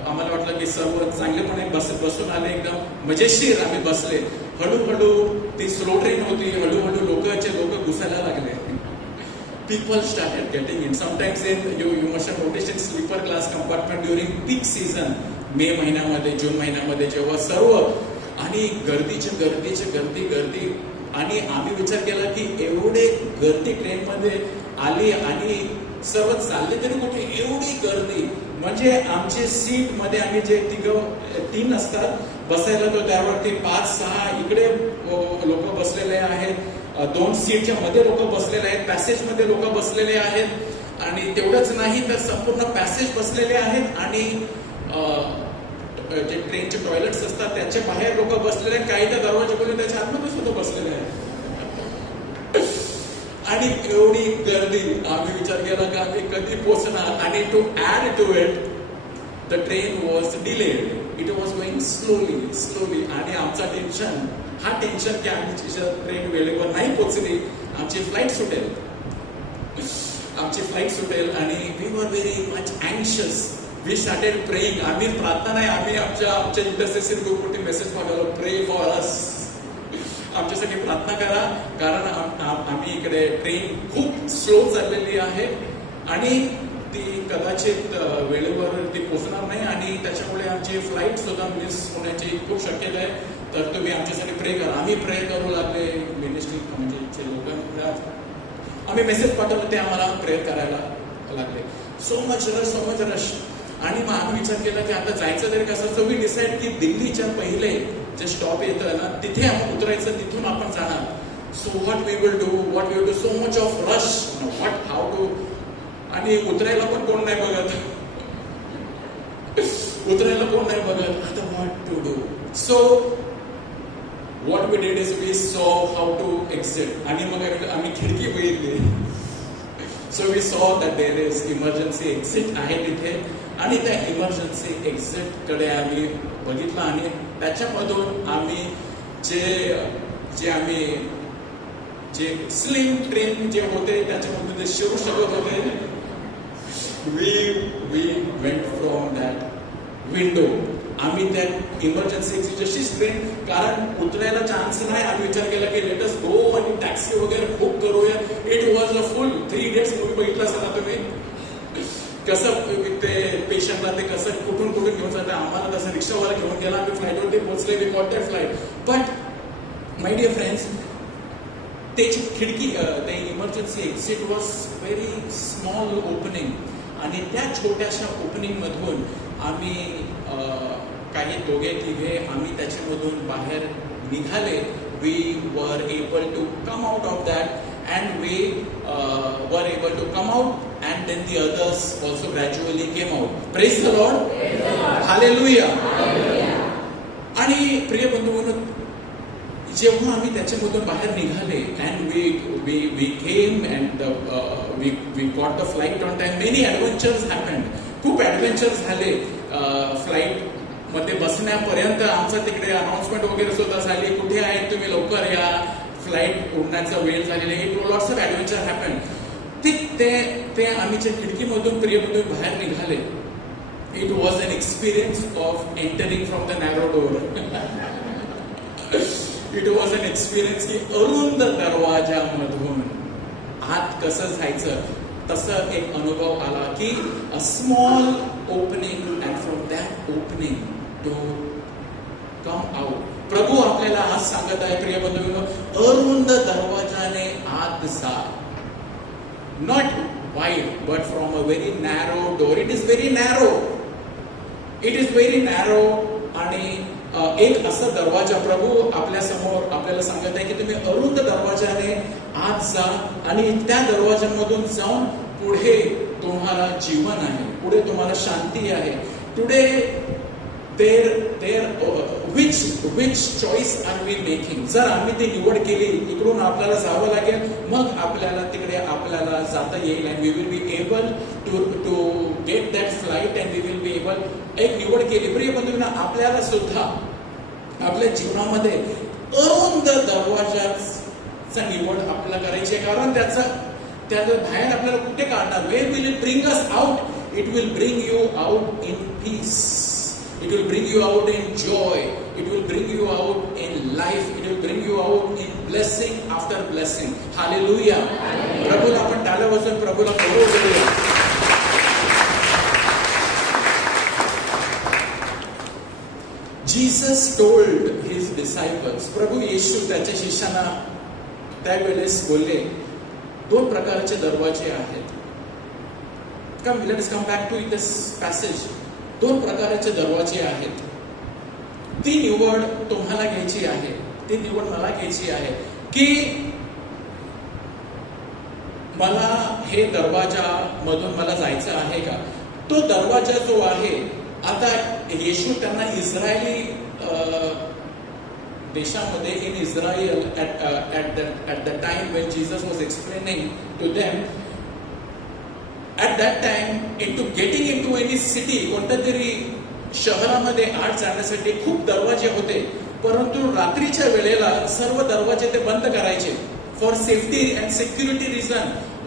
आम्हाला वाटलं की सर्व चांगलेपणे बसून आले, एकदम मजेशीर आम्ही बसले. हळूहळू ती स्लो ट्रेन होती, हळूहळू लोक घुसायला लागले. People started getting in. Sometimes you must have noticed in sleeper class compartment during peak season, मे महिन्यामध्ये, जून महिन्यामध्ये जेव्हा सर्व आणि गर्दी आणि आम्ही विचार केला की एवढे गर्दी ट्रेनमध्ये आली आणि सर्व चालले तरी कुठे एवढी गर्दी. म्हणजे आमचे सीट मध्ये आम्ही जे 3 असतात बसायला, तो त्यावरती 5-6 इकडे लोक बसलेले आहेत, 2 सीटच्या मध्ये लोक बसलेले आहेत, पॅसेज मध्ये लोक बसलेले आहेत आणि तेवढंच नाही तर संपूर्ण पॅसेज बसलेले आहेत आणि जे ट्रेनचे टॉयलेट्स असतात त्याच्या बाहेर लोक बसलेले आहेत, काही त्या दरवाजे खोलून त्याच्या आतमध्ये सुद्धा बसलेले आहेत. आणि एवढी गर्दी, आम्ही विचार केला की आम्ही कधी पोहोचणार. आणि to add to it the train was delayed, it was going slowly आणि आमचा टेन्शन की आमची ट्रेन वेळेवर नाही पोहोचली, आमची फ्लाईट सुटेल आणि we were very much anxious. We started praying. आम्ही प्रार्थना नाही, आम्ही आमच्या इंटरसेशन ग्रुपवरती मेसेज पाठवला, प्रे फॉर अस, आमच्यासाठी प्रार्थना करा, कारण आम्ही इकडे ट्रेन खूप स्लो चाललेली आहे आणि ती कदाचित वेळेवर ती पोहोचणार नाही आणि त्याच्यामुळे आमची फ्लाईट सुद्धा मिस होण्याची खूप शक्यता आहे. तर तुम्ही आमच्यासाठी प्रे करा. आम्ही प्रे करू लागले, मिनिस्ट्री म्हणजे लोक आम्ही मेसेज पाठवलं ते आम्हाला प्रेयर करायला लागले. So much rush. आणि मग आम्ही विचार केला की आता जायचं तरी कसं. सो वी डिसाईड की दिल्लीच्या पहिले जे स्टॉप येतं ना तिथे आपण उतरायचं, तिथून आपण जाणार. So what we will do so much of rush, what how to. आणि उतरायला पण कोण नाही बघत. आता what to do. So what we did is we saw how to exit. आणि मग आम्ही खिडकी बघितली. So we saw that there is emergency exit आहे तिथे. आणि त्या इमर्जन्सी एक्झिट कडे आम्ही बघितलं आणि त्याच्यामधून आम्ही जे स्लिम ट्रेन जे होते त्याच्यामधून ते शिरू शकत होते. We went from that window. आम्ही त्या इमर्जन्सी एक्झिट ट्रेन, कारण उतरायला चान्स नाही, आम्ही विचार केला की लेट अस गो आणि टॅक्सी वगैरे बुक करूया. It was a full 3 idiots movie बघितला असा ना तुम्ही, कसं ते पेशंटला ते कसं कुठून घेऊन जातं. आम्हाला तसं रिक्षावाला घेऊन गेला, आम्ही फ्लाईटवरती पोहोचले. We got that flight. But my dear friends, त्याची खिडकी, ते emergency exit was very small opening. आणि त्या छोट्याशा ओपनिंग मधून आम्ही काही दोघे तिघे आम्ही त्याच्यामधून बाहेर निघाले. We were able to come out of that and we were able to come out, and then the others also gradually came out. Praise the Lord. Hallelujah. आणि प्रिय बंधूंनो, जेव्हा आम्ही त्याच्यामधून बाहेर निघाले and we came and we got the flight on time. Many adventures happened. खूप ऍडव्हेंचर झाले. फ्लाईट मध्ये बसण्यापर्यंत आमचा तिकडे अनाउन्समेंट वगैरे सुद्धा झाली, कुठे आहे तुम्ही लवकर या, फ्लाईट उडण्याचा वेळ झालेला आहे. Lots of adventure happen. ते आम्ही ज्या खिडकीमधून प्रियमधून बाहेर निघाले, it was an experience of entering from the narrow door. It was an experience की अरुंद दरवाजामधून आत कसं जायचं, तसं एक अनुभव आला की a small opening and from that opening to come out. प्रभू आपल्याला आज सांगत आहे प्रिय बंधूंनो, अरुंद दरवाजाने आत जा. Not wide but from a very narrow door. It is very narrow. आणि एक असा दरवाजा प्रभू आपल्या समोर आपल्याला सांगत आहे की तुम्ही अरुंद दरवाजाने आत जा आणि त्या दरवाजामधून जाऊन पुढे तुम्हाला जीवन आहे, पुढे तुम्हाला शांती आहे. Today which choice are we making? जर आम्ही ती निवड केली, इकडून आपल्याला जावं लागेल, मग आपल्याला तिकडे आपल्याला जाता येईल. and we will be able to get that flight and we will be able. एक निवड केली. प्रिय बंधूंनो, आपल्याला सुद्धा आपल्या जीवनामध्ये अरुंद दरवाजाचा निवड आपल्याला करायची आहे. कारण त्याचं बाहेर आपल्याला कुठे काढणार? where will it bring us out? It will bring you out in peace. It will bring you out in joy. It will bring you out in life. It will bring you out in blessing after blessing. Hallelujah. प्रभूला आपण टाळ्या वाजवून प्रभूला गौरव करूया. Jesus told his disciples, प्रभू येशू त्याच्या शिष्यांना त्यावेळेस बोलले, 2 प्रकारचे दरवाजे आहेत. Let us come back to this passage. 2 प्रकारचे दरवाजे आहेत. ती निवड तुम्हाला घ्यायची आहे, ती निवड मला घ्यायची आहे की मला हे दरवाजा मधून मला जायचं आहे का? तो दरवाजा जो आहे, आता येशू त्यांना इस्रायली देशामध्ये, इन Israel at the time when Jesus was explaining to them, at that time getting into any city, कोणत्या तरी शहरामध्ये आत जाण्यासाठी खूप दरवाजे होते, परंतु रात्रीच्या वेळेला सर्व दरवाजे ते बंद करायचे. For safety and security reason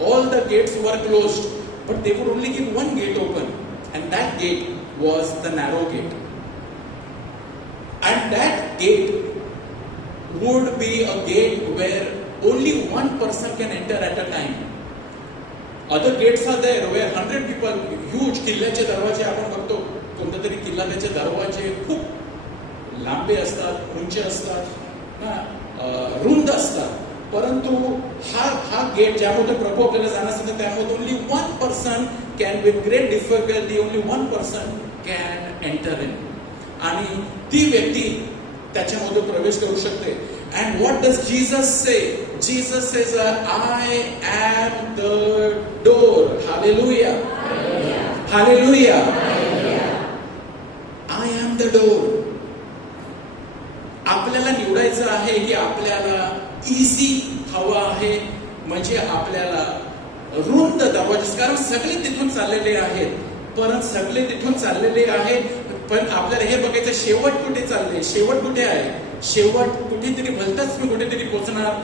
all the gates were closed, but they would only keep one gate open, and that gate was the narrow gate. And that gate would be a gate where only one person can enter at a time. Other gates are there where 100 people, huge किल्ल्याचे दरवाजे आपण बघतो, कोणत्या तरी किल्ला त्याचे दरवाजे खूप लांबे असतात, उंच असतात, रुंद असतात. परंतु हा गेट ज्यामध्ये प्रभू आपल्याला जाण्यासाठी त्यामध्ये only one person can with great difficulty only one person can enter in. आणि ती व्यक्ती त्याच्यामध्ये प्रवेश करू शकते. अँड व्हॉट डज जीसस से? Jesus says I am the door. Hallelujah, hallelujah. I am the door. आपल्याला निवडायचं आहे की आपल्याला इझी हवं आहे, म्हणजे आपल्याला रुंद दरवाजे, कारण सगळे तिथून चाललेले आहेत. परंतु सगळे तिथून चाललेले आहेत, पण आपल्याला हे बघायचं शेवट कुठे चालले, शेवट कुठे आहे. शेवट कुठेतरी भलतंच मी कुठेतरी पोहोचणार.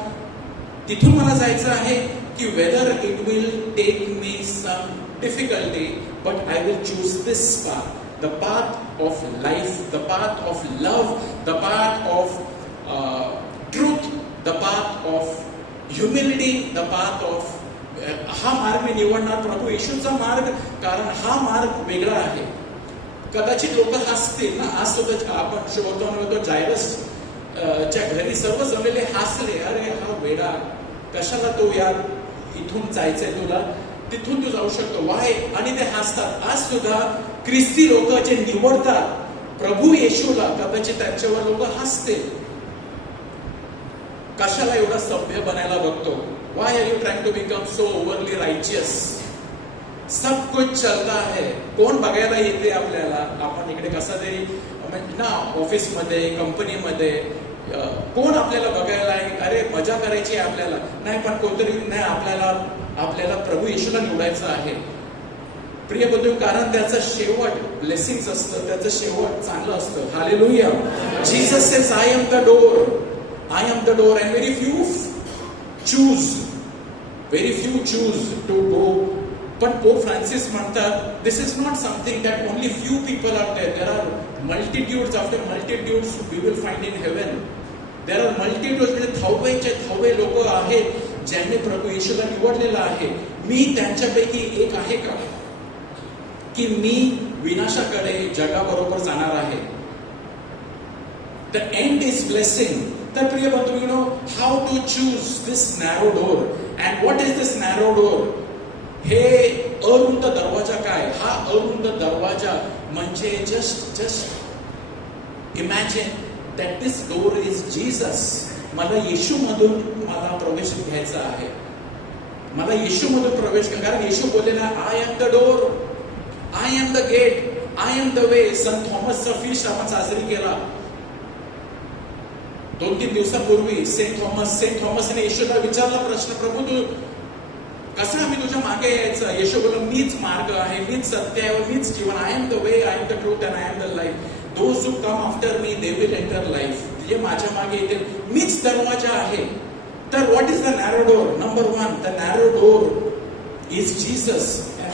तिथून मला जायचं आहे की whether it will take me some difficulty, but I will choose this path, the path of life, the path of love, the path of truth, the path of humility, the path of हा मार्ग मी निवडणार, प्रभू येशूचा मार्ग, कारण हा मार्ग वेगळा आहे. कदाचित लोक हसतील ना. आज सुद्धा आपण शोधतो जायरस च्या घरी सर्व जमलेले हसले, अरे हा वेडा, कशाला तो यार इथून जायचंय तुला, तिथून तू जाऊ शकतो, वाय, आणि ते हसतात. आज सुद्धा ख्रिस्ती लोक जे निवडतात प्रभू येशूला, कदाचित त्यांच्यावर लोक हसतील. कशाला एवढा सभ्य बनायला बघतो? Why are you trying to become so overly righteous? सब कुछ चलता है. कोण बघायला येते आपल्याला? आपण इकडे कसा तरी ना ऑफिसमध्ये, कंपनीमध्ये कोण आपल्याला बघायला आहे? अरे मजा करायची आहे आपल्याला, नाही पण कोणतरी नाही, आपल्याला प्रभू येशूला निवडायचं आहे. प्रिय बंधू, कारण त्याचं शेवट ब्लेसिंग्स असतं, त्याचं शेवट चांगलं असतं. Hallelujah. Jesus says I am the door, I am the door, and very few choose to go. पण पोप फ्रान्सिस म्हणतात, this is not something that only few people are there. There are multitudes after multitudes we will find in heaven. There are multitudes, म्हणजे थवे लोक आहेत ज्यांनी प्रभू येशूला निवडलेला आहे. मी त्यांच्यापैकी एक आहे का, की मी विनाशाकडे जगाबरोबर जाणार आहे? The end is blessing. तर प्रिय बंधू, you know how to choose this narrow door. And what is this narrow door? हे अरुंद दरवाजा काय? हा अरुंद दरवाजा म्हणजे just imagine that this door is Jesus. मला येशूमधून मला प्रवेश घ्यायचा आहे, मला येशूमधून प्रवेश, कारण येशू बोललेला I am the door, I am the gate, I am the way. संत थॉमसचा फीस्ट आपण साजरी केला 2-3 दिवसापूर्वी. सेंट थॉमसने येशूला विचारला प्रश्न, प्रभू तू कसं आम्ही तुझ्या मागे यायचं? येशू बोलला, मीच मार्ग आहे, मीच सत्य आहे, मीच जीवन. I am the way, I am the truth, and I am the life. Those who come after me they will enter life. जे माझ्या मागे येतील, मीच दरवाजा आहे. तर what is the narrow door? Number 1, the narrow door is Jesus. And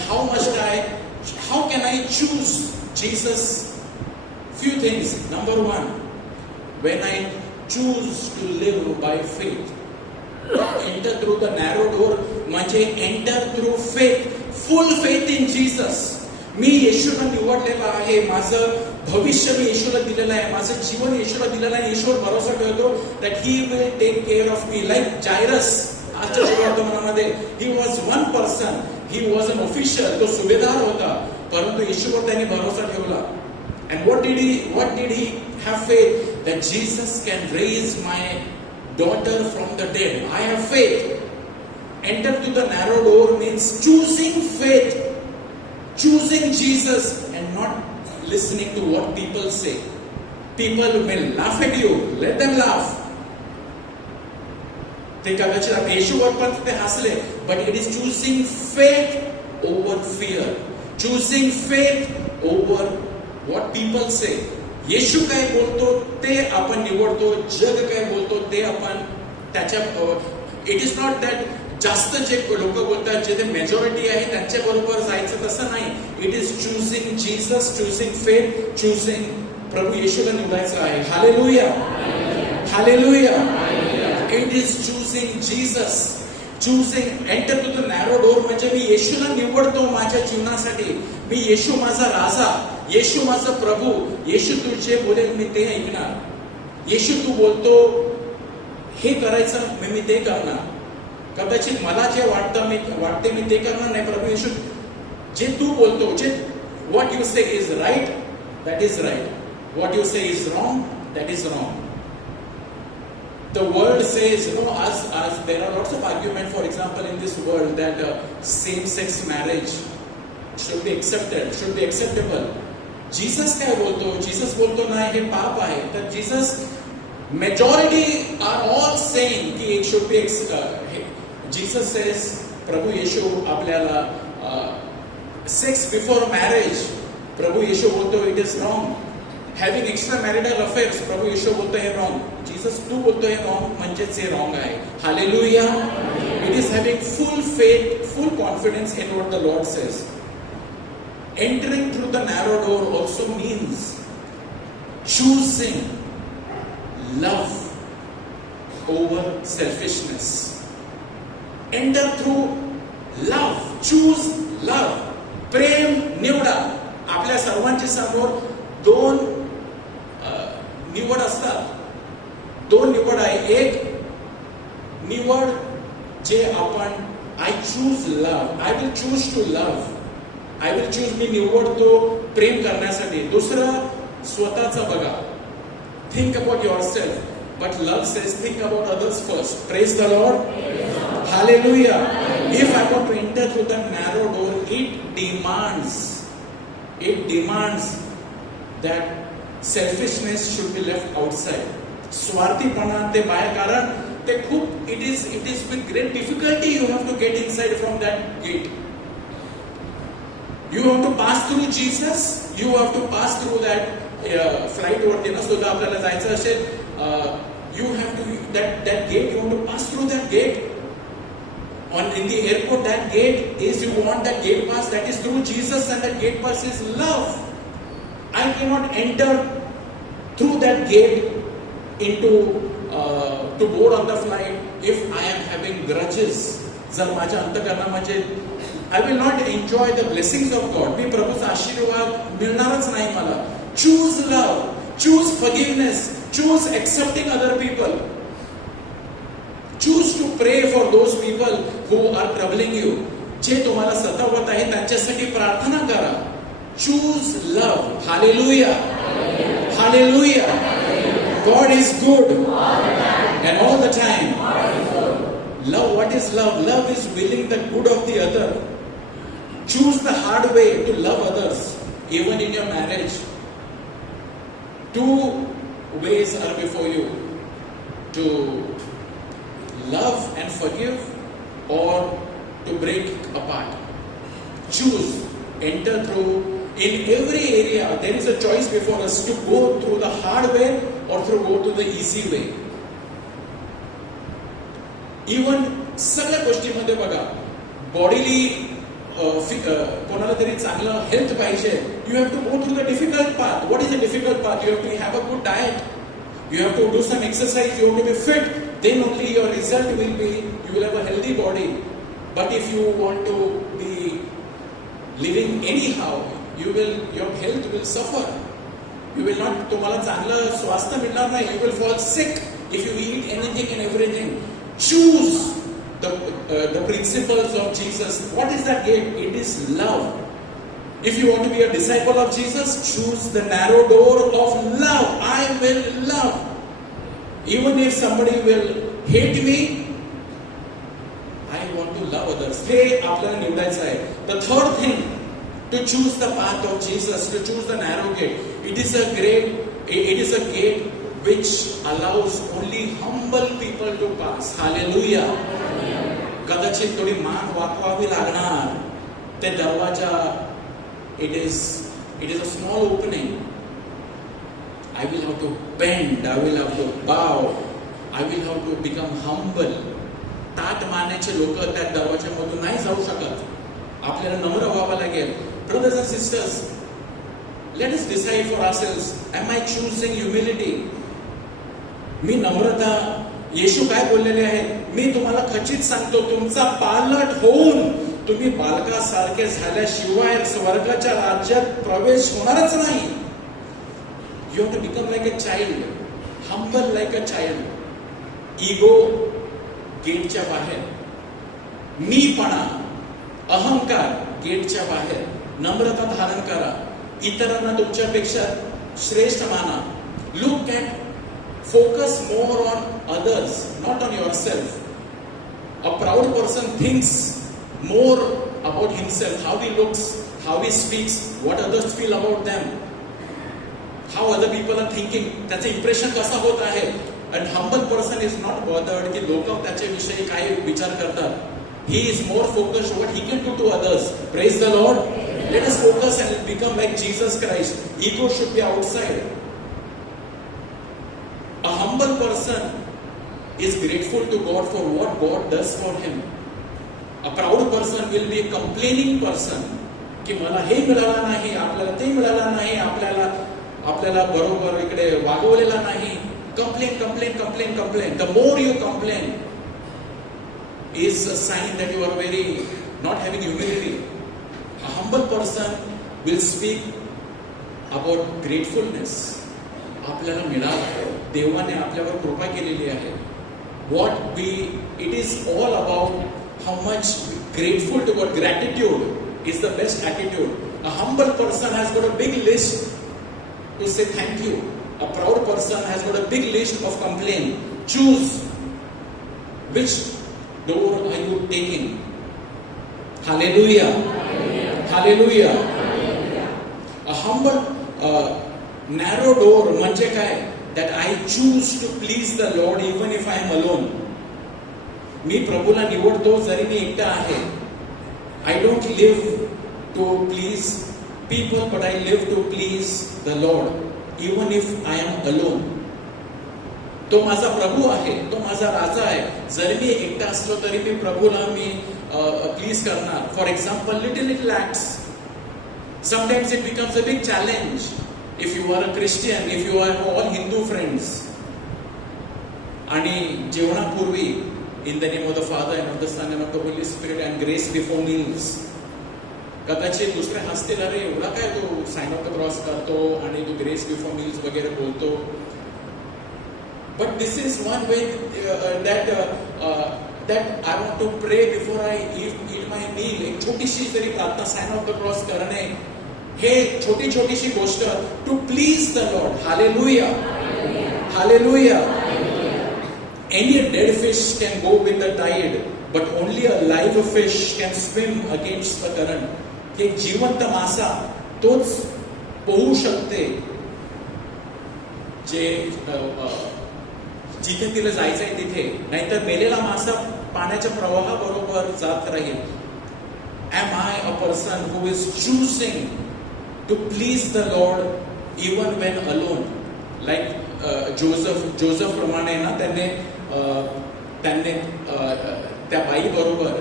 how can I choose Jesus? Few things. Number 1, when I choose to live by faith, enter through the narrow door, म्हणजे enter through faith, full faith in Jesus. मी येशूला निवडलेला आहे, माझं भविष्य मी येशूला दिलेलं आहे, माझं जीवन येशूला दिलेलं आहे. येशूवर भरोसा ठेवतो that he will take care of me. Like Jairus, आजच्या वर्तमानामध्ये, he was one person, he was an official, तो सुभेदार होता, परंतु येशूवर त्याने भरोसा ठेवला. And what did he have faith? That Jesus can raise my daughter from the dead. I have faith. Enter to the narrow door means choosing faith, choosing Jesus and not listening to what people say. People will laugh at you, let them laugh. ते कदाचित येशूवर पण ते हसले, but it is choosing faith over fear, choosing faith over what people say. येशू काय बोलतो ते आपण निवडतो, जग काय बोलतो ते आपण त्याच्या. इट इज नॉट दॅट जास्त जे लोक बोलतात, जे मेजॉरिटी आहे त्यांच्या बरोबर जायचं, तसं नाही. It is choosing Jesus, choosing faith, choosing प्रभू येशूला निवडायचं आहे. Hallelujah, hallelujah. It is choosing Jesus, choosing enter to the narrow door, म्हणजे मी येशूला निवडतो माझ्या जीवनासाठी. मी येशू माझा राजा, येशू माझा प्रभू, येशू तू जे बोलेल मी ते ऐकणार. येशू तू बोलतो हे करायचं मी ते करणार, कदाचित मला जे वाटते मी ते करणार नाही. प्रभू येशू, जे तू बोलतो, जे what you say is right, that is right. What you say is wrong, that is wrong. The world says, as there are lots of argument, for example, in this world that same-sex marriage should be accepted, should be acceptable. Jesus काय बोलतो? Jesus बोलतो नाही हे पाप आहे. तर Jesus, majority are all saying की it should be Jesus says, प्रभू येशू आपल्याला sex before marriage, प्रभू येशू बोलतो it is wrong. Having extramarital affairs, प्रभू येशू बोलतो हे wrong. Jesus तू बोलतो हे wrong, म्हणजेच हे wrong आहे. Hallelujah. It is having full faith, full confidence in what the Lord says. Entering through the narrow door also means choosing love over selfishness. Enter through love. Choose love. प्रेम निवडा. आपल्या सर्वांच्या समोर दोन निवड असतात. दोन निवड आहे. एक निवड जे आपण I choose love, I will choose to love, I will choose, मी निवडतो प्रेम करण्यासाठी. दुसरं स्वतःचं बघा. Think about yourself. But love says, think about others first. Praise the Lord. Hallelujah. If I want to enter through the narrow door, it demands that selfishness should be left outside. स्वार्थीपणा ते बाहेर, कारण ते खूप, it is with great difficulty you have to get inside from that gate. You have to pass through Jesus. You have to pass through that flight वरती ना सुद्धा आपल्याला जायचं असेल, you have to that gate, you want to pass through that gate. In the airport, that gate is, you want that gate pass, that is through Jesus, and that gate pass is love. I cannot enter through that gate into to board on the flight if I am having grudges. जर माझ्या अंतःकरणामध्ये I will not enjoy the blessings of God. मी प्रभूचा आशीर्वाद मिळणारच नाही मला. Choose love, choose forgiveness, choose accepting other people. Choose to pray for those people who are troubling you. जे तुम्हाला सतावत आहे त्यांच्यासाठी प्रार्थना करा. Choose love. Hallelujah. Hallelujah. God is good and all the time. Love, what is love? Love is willing the good of the other. Choose the hard way to love others, even in your marriage. Two ways are before you: to love and forgive, or to break apart. Choose. Enter through. In every area there is a choice before us, to go through the hard way or to go to the easy way. Even सगळ्या गोष्टीमध्ये बघा, बॉडीली कोणाला तरी चांगलं हेल्थ पाहिजे, you have to go through the difficult path. What is the difficult path? You have to have a good diet, you have to do some exercise, you have to be fit. Then only your result will be, you will have a healthy body. But if you want to be living anyhow, your health will suffer. You will not, तुम्हाला चांगलं स्वास्थ्य मिळणार नाही. You will fall sick if you eat anything and everything. Choose the principles of Jesus. What is that gate? It is love. If you want to be a disciple of Jesus, choose the narrow door of love. I will love. Even if somebody will hate me, I want to love others. हे आपल्याला निवडायचं आहे. The third thing, to choose the path of Jesus, to choose the narrow gate. It is a gate which allows only humble people to pass. Hallelujah. कदाचित थोडी मान वाकवावी लागणार. ते दरवाजा, it is a small opening. I will have to bend, I will have to bow, I will have to become humble. ताट मानेचे लोक त्या दरवाजामधून नाही जाऊ शकत. आपल्याला नम्र व्हावं लागेल. Brothers and sisters, let us decide for ourselves, am I choosing humility? मी नम्रता, येशू काय बोललेले आहेत? मी तुम्हाला खचित सांगतो, तुमचा पालट होऊन तुम्ही बालकासारखे झाल्याशिवाय स्वर्गाच्या राज्यात प्रवेश होणारच नाही. You have to become like a child, humble like a child. इगो गेटच्या बाहेर, मीपणा, अहंकार गेटच्या बाहेर, नम्रता धारण करा, इतरांना तुमच्यापेक्षा श्रेष्ठ माना. Look at, focus more on others, not on your self. A proud person thinks more about himself, how he looks, how he speaks, what others feel about them, how other people are thinking, त्याचं इम्प्रेशन कसं होत आहे. And humble person is not bothered की लोक त्याच्याविषयी काय विचार करतात. He is more focused what he can do to others. Praise the Lord. Let us focus and become like Jesus Christ. Ego should be outside. A humble person is grateful to God for what God does for him. A proud person will be a complaining person की मला हे मिळालं नाही, आपल्याला ते मिळालं नाही, आपल्याला बरोबर इकडे वागवलेला नाही. Complain, complain, complain, complain. The more you complain is a sign that you are very not having humility. A humble person will speak about gratefulness. आपल्याला मिळालं, देवाने आपल्यावर कृपा केलेली आहे. It is all about how much grateful to God. Gratitude is the best attitude. A humble person has got a big list to say thank you. A proud person has got a big list of complaint. Choose which door are you taking. Hallelujah. Hallelujah. A humble narrow door म्हणजे काय? That I choose to please the Lord even if I am alone. मी प्रभूला निवडतो जरी मी एकटा आहे. I don't live to please people, but I live to please the Lord, even if I am alone. तो माझा प्रभू आहे, तो माझा राजा आहे. जरी मी एकटा असलो तरी मी प्रभूला प्लीज करणार. For example, little acts. Sometimes it becomes a big challenge if you are a Christian, if you are all Hindu friends. आणि जेवणापूर्वी in the name of the Father and of the Son and of the Holy Spirit and grace before meals. कदाचित दुसरे हसतील, अरे एवढा काय तू sign of the cross करतो आणि तू ग्रेस बिफोर मील्स वगैरे बोलतो. But this is one way that I want to pray before I eat my meal. एक छोटीशी जरी प्रार्थना, साइन ऑफ द क्रॉस करणे, हे छोटीशी गोष्ट to please the Lord. Hallelujah. Hallelujah. Any dead fish can go with the tide, but only a live fish can swim against the current. एक जिवंत मासा तोच पोहू शकते जे जिथे तिला जायचंय तिथे, नाहीतर मेलेला मासा पाण्याच्या प्रवाहाबरोबर जात राहील. Am I a person who is choosing to please the Lord even when alone? Like Joseph प्रमाणे ना त्यांनी त्या बाई बरोबर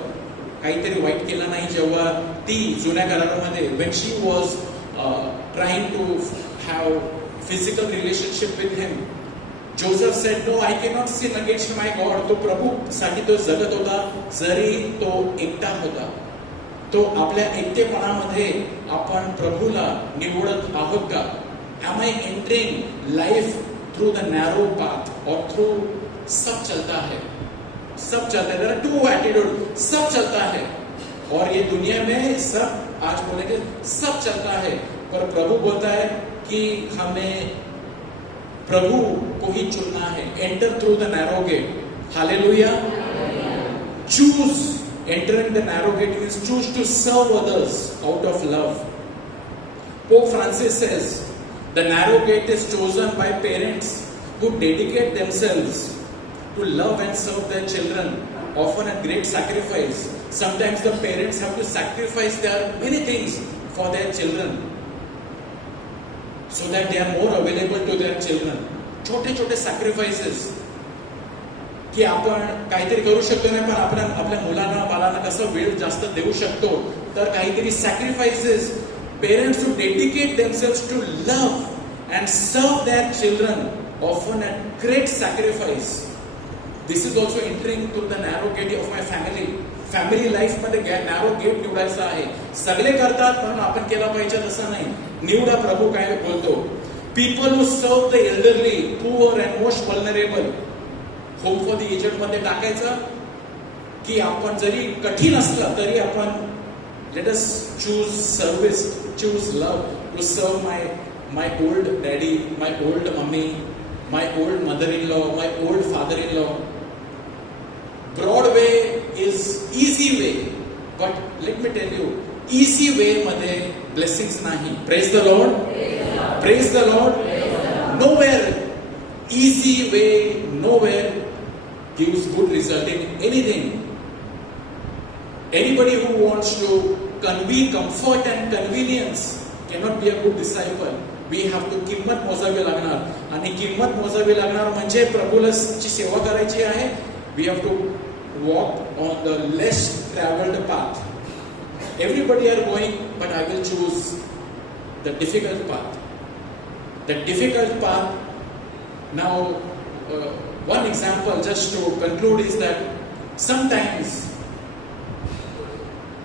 काहीतरी वाईट केलं नाही जेव्हा ती जुन्या करारामध्ये when she was trying to have physical relationship with him, Joseph said, no, I cannot sin against my God. तो प्रभूसाठी तो जगत होता जरी तो एकटा होता. तो आपल्या एकटेपणामध्ये आपण प्रभूला निवडत आहोत का? Am I entering life through the narrow path or through सब चलता है? सब चलता है. There are two attitudes. सब चलता है, और ये दुनिया में सब आज बोलेंगे सब चलता है, पर प्रभु बोलता है कि हमें प्रभु को ही चुनना है. Enter through the narrow gate. Hallelujah. Choose. Entering the narrow gate means choose to serve others out of love. Pope Francis says, the narrow gate is chosen by parents who dedicate themselves to love and serve their children, often at great sacrifice. Sometimes the parents have to sacrifice their many things for their children so that they are more available to their children. छोटे sacrifices की आपण काहीतरी करू शकतो नाही, पण आपल्या मुलांना बाळांना कसं वेळ जास्त देऊ शकतो, तर काहीतरी sacrifices. Parents who dedicate themselves to love and serve their children, often at great sacrifice. This is also entering through the narrow gate of my family. Family life मध्ये narrow gate निवडायचा आहे. सगळे करतात म्हणून आपण केला पाहिजे तसं नाही. निवडा. प्रभू काय बोलतो? People who serve the elderly, poor and most vulnerable, home for the aged मध्ये टाकायचं, की आपण जरी कठीण असलं तरी आपण let us choose service, choose love to serve my old daddy, my old mummy, my old mother-in-law, my old father-in-law. Broad way is easy way, but let me tell you, easy way मध्ये blessings नाही. Praise the Lord. Praise the Lord. Nowhere easy way, nowhere gives good result in anything. Anybody who wants to convey comfort and convenience cannot be a good disciple. We have to किंमत मोजावी लागणार, आणि किंमत मोजावी लागणार म्हणजे प्रभूला ची सेवा करायची आहे. We have to walk on the less traveled path. Everybody are going, but I will choose the difficult path. The difficult path. Now, one example just to conclude is that sometimes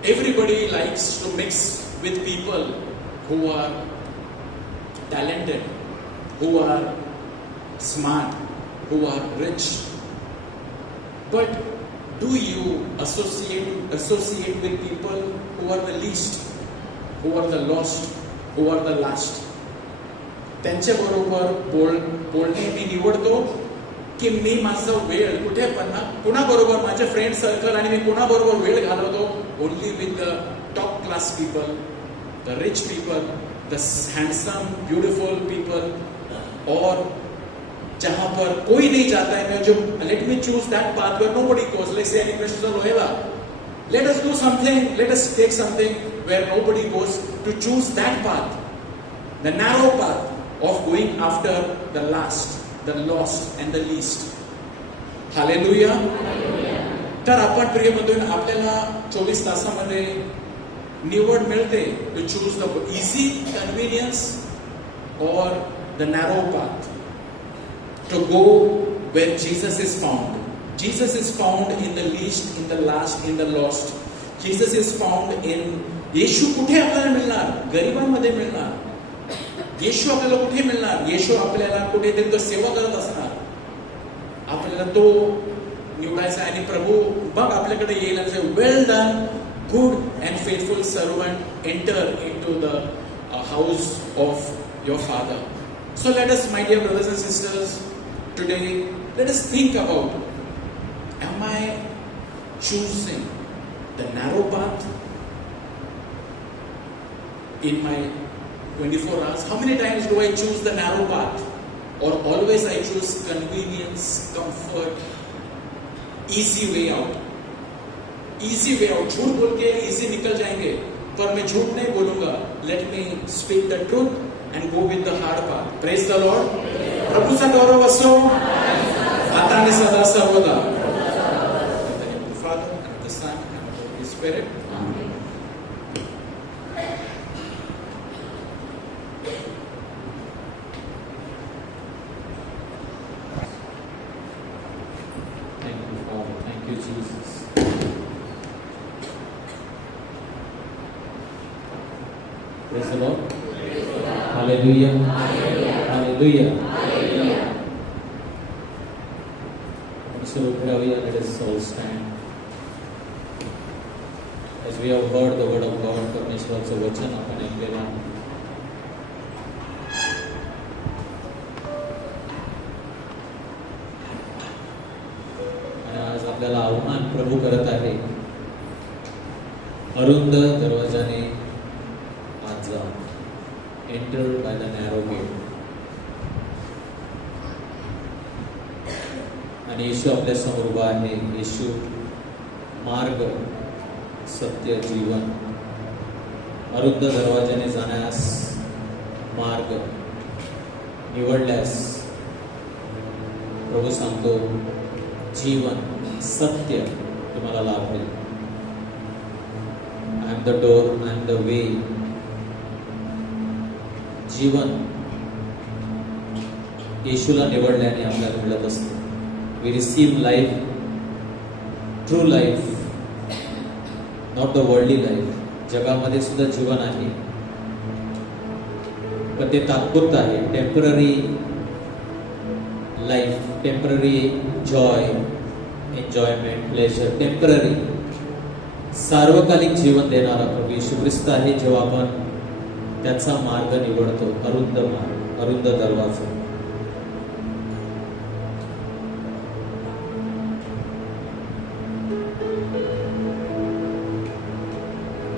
everybody likes to mix with people who are talented, who are smart, who are rich. But do you associate with people who are the least, who are the lost, who are the last? त्यांच्या बरोबर बोलणे मी निवडतो, की मी माझा वेळ कुठे कुणाबरोबर माझे फ्रेंड सर्कल आणि मी कुणाबरोबर वेळ घालवतो? Only with the top class people, the rich people, the handsome, beautiful people, और जहां पर कोई नहीं जाता है, मैं जो let me choose that path where nobody goes. Let's say animation of Loyola. Let us do something. Let us take something where nobody goes, to choose that path, the narrow path of going after the last, the lost, and the least. Hallelujah. तर आपण प्रिय बंधूंनो, आपल्याला 24 तासामध्ये निवड मिळते to choose the easy convenience or the narrow path, to go where Jesus is found. Jesus is found in the least, in the last, in the lost. Jesus is found in येशू. कुठे आपल्याला मिळणार? गरिबांमध्ये मिळणार. येशू आपल्याला कुठे मिळणार? येशू आपल्याला कुठेतरी तो सेवा करत असणार. आपल्याला तो निवडायचा आणि प्रभू बघ आपल्याकडे येईल आणि well done, good and faithful servant, enter into the house of your Father. So let us, my dear brothers and sisters, today let us think about, am I choosing the narrow path in my 24 hours? How many times do I choose the narrow path, or always I choose convenience, comfort, easy way out? Easy way out. झूठ बोल के easy निकल जाएंगे, पर मैं झूठ नहीं बोलूंगा. Let me speak the truth and go with the hard path. Praise the Lord. प्रभूचा गौरव असो आता आणि सदा सर्वदा. Father, at this time, and the Holy Spirit. Thank you, Father. Thank you, Jesus. Praise the Lord. Hallelujah. Hallelujah. So let us all stand. As we have heard the word of God, परमेश्वराचं वचन आपण ऐकलेलं आहे. आणि आज आपल्याला आव्हान प्रभू करत आहे, अरुंद दरवाजाने आत जा. Enter by the narrow gate. आणि येशू आपल्या समोर उभा आहे. येशू मार्ग, सत्य, जीवन. अरुंद दरवाजाने जाण्यास मार्ग निवडल्यास प्रभू सांगतो, जीवन, सत्य तुम्हाला लाभेल. I am the door, I am the way. जीवन येशूला निवडल्याने आपल्याला मिळत असते. We receive life, true life, not the worldly life. जगामध्ये सुद्धा जीवन आहे, पण ते तात्पुरतं आहे. Temporary life, temporary joy, enjoyment, pleasure, temporary. सार्वकालिक जीवन देणारा प्रभू येशू ख्रिस्त आहे. जेव्हा आपण त्याचा मार्ग निवडतो, अरुंद मार्ग, अरुंद दरवाजा.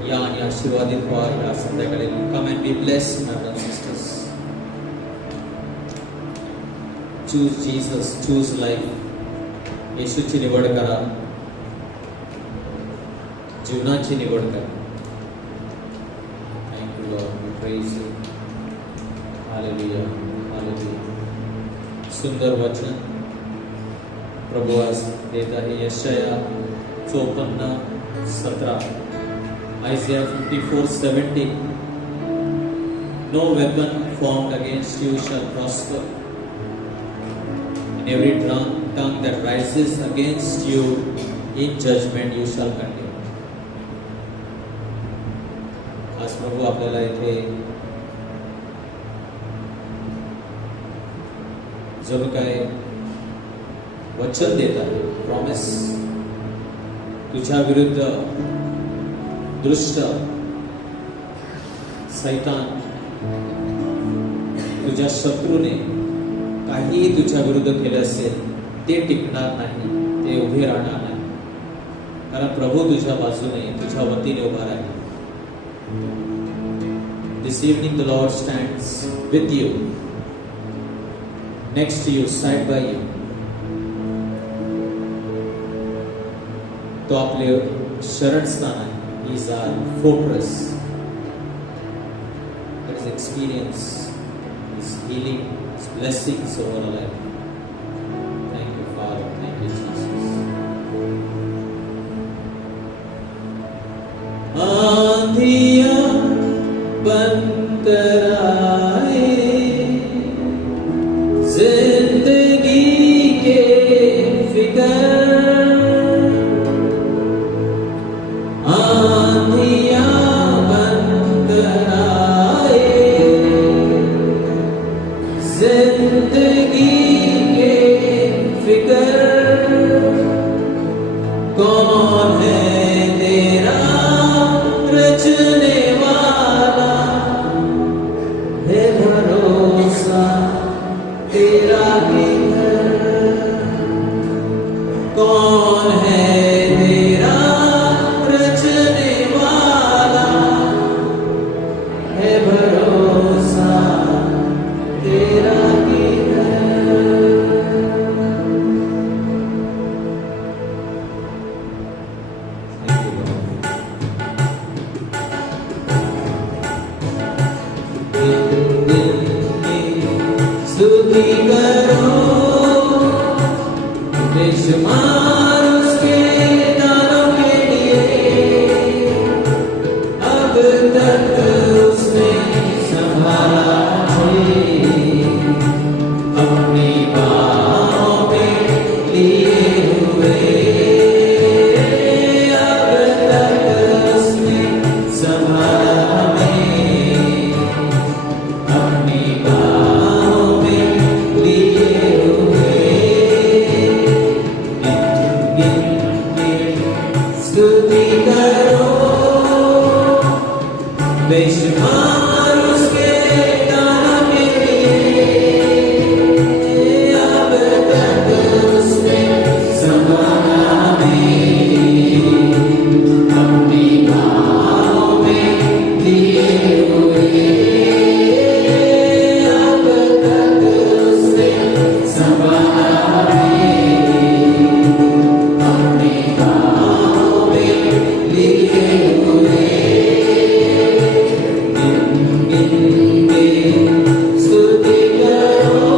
या आणि आशीर्वादित व्हा या संध्याकाळी. Come and be blessed my brothers and sisters. Choose Jesus, choose life. येशूची निवड करा, जीवनाची निवड करा. Thank you Lord, we praise you. Hallelujah, hallelujah. सुंदर वचन प्रभू आज देत आहे. यशाया 54:17, Isaiah 54:17. No weapon formed against you shall prosper, and every tongue that rises against you in judgment you shall condemn. आज प्रभू आपल्याला इथे जणू काय वचन देत आहे, प्रॉमिस. तुझ्या विरुद्ध दुष्ट सैतान, तुझ्या शत्रूने काहीही तुझ्या विरुद्ध केलं असेल ते टिकणार नाही, ते उभे राहणार नाही. कारण प्रभू तुझ्या बाजूने, तुझ्या वतीने उभा राहील. This evening the Lord stands with you, next to you, side by you. तो आपले शरणस्थान आहे. He is our fortress. Let us experience His healing, His blessings over our life. Thank you, Father. Thank you, Jesus. आंधियाँ बंद कराए जिंदगी के फिकर, कौन है तेरा रचने वाला, है भरोसा तेरा ही है. कौन है तेरा रचने वाला, है भरोसा तेरा ही है. स्तुति करो बेशुमार उसके दानों के लिए, अब तक उसने संभाला है. अपनी बाहों में लिए हुए, अब तक उसने संभाला हमें. अपनी बाहों में लिए हुए, गिन के स्तुति करो बेशुमार उसके दानों के लिए, अब तक उसने संभाला हमें. अपनी बाहों में लिए हुए, अब तक उसने संभाला हमें. अपनी बाहों में लिए हुए, गिन के स्तुति करो.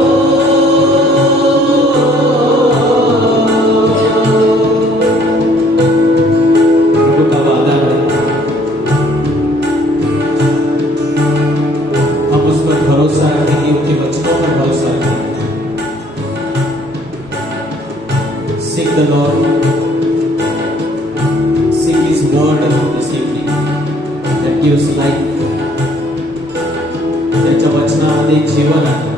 प्रभु का वादा है, हम उस पर भरोसा रखेंगे, उनके वचनों पर भरोसा रखेंगे. Seek the Lord, seek His word this evening that gives life. त्याच्या वचनामध्ये जीवन आहे.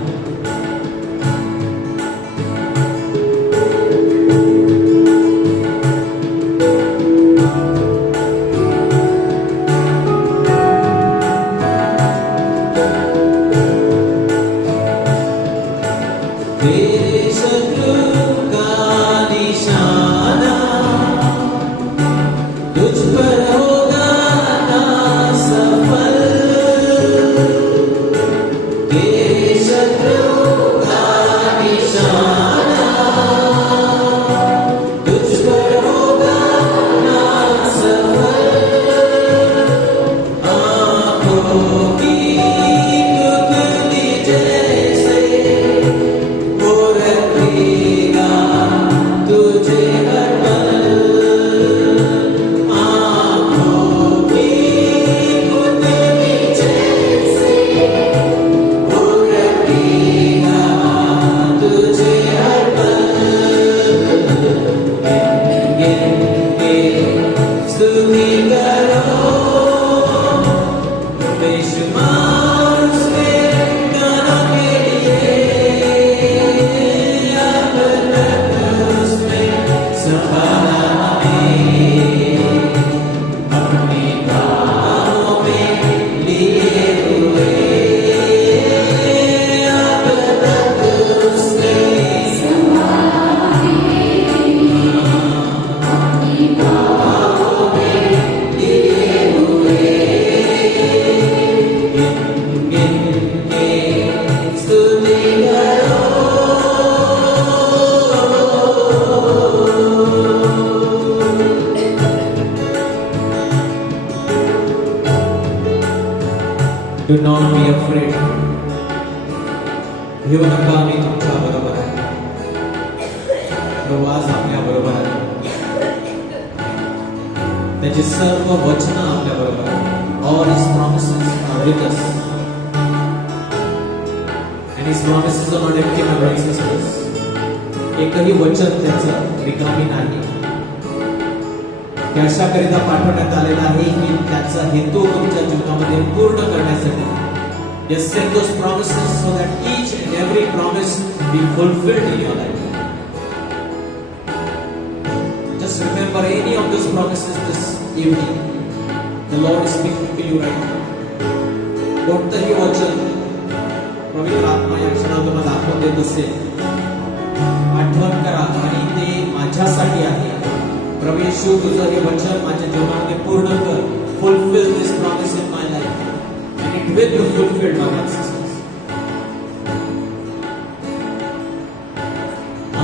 तेरे शत्रुओं का निशाना तुझ पर होगा ना सफल। आँखों की पुतली जैसे वो रखेगा तुझे हर पल। आँखों की पुतली जैसे वो रखेगा तुझे हर पल। गिन के स्तुति करो बेशुमार उसके गानों के लिए। अब तक उसने संभाला हमें अपने बाहों में लिए हुए। अब तक उसने संभाला हमें अपनी बाहों में लिए हुए। गिन गिन के स्तुति करो। Do not be afraid. भिऊ नका, मी तुमच्या बरोबर आहे. प्रभू आज आपल्या बरोबर आहे. त्याची सर्व वचनं आपल्या बरोबर आहे. All his promises are with us. And his promises are not empty, my brothers and sisters. एकही वचन त्याचं रिकामी नाही. कशाकरिता पाठवण्यात आलेला आहे की त्याचा हेतू तुमच्या जीवनामध्ये पूर्ण करण्यासाठी. Just send those promises so that each and every promise be fulfilled in your life. Just remember any of those promises this evening. The Lord is speaking to you right now. कोणतंही वचन पवित्र आत्मा या क्षणात तुम्हाला दाखवून देत असेल, आठवण करा आणि ते माझ्यासाठी आहे. प्रभू येशू, तुझं हे वचन माझ्या जीवनामध्ये पूर्ण कर. Fulfill this promise in my life, and it will be fulfilled, my brothers and sisters.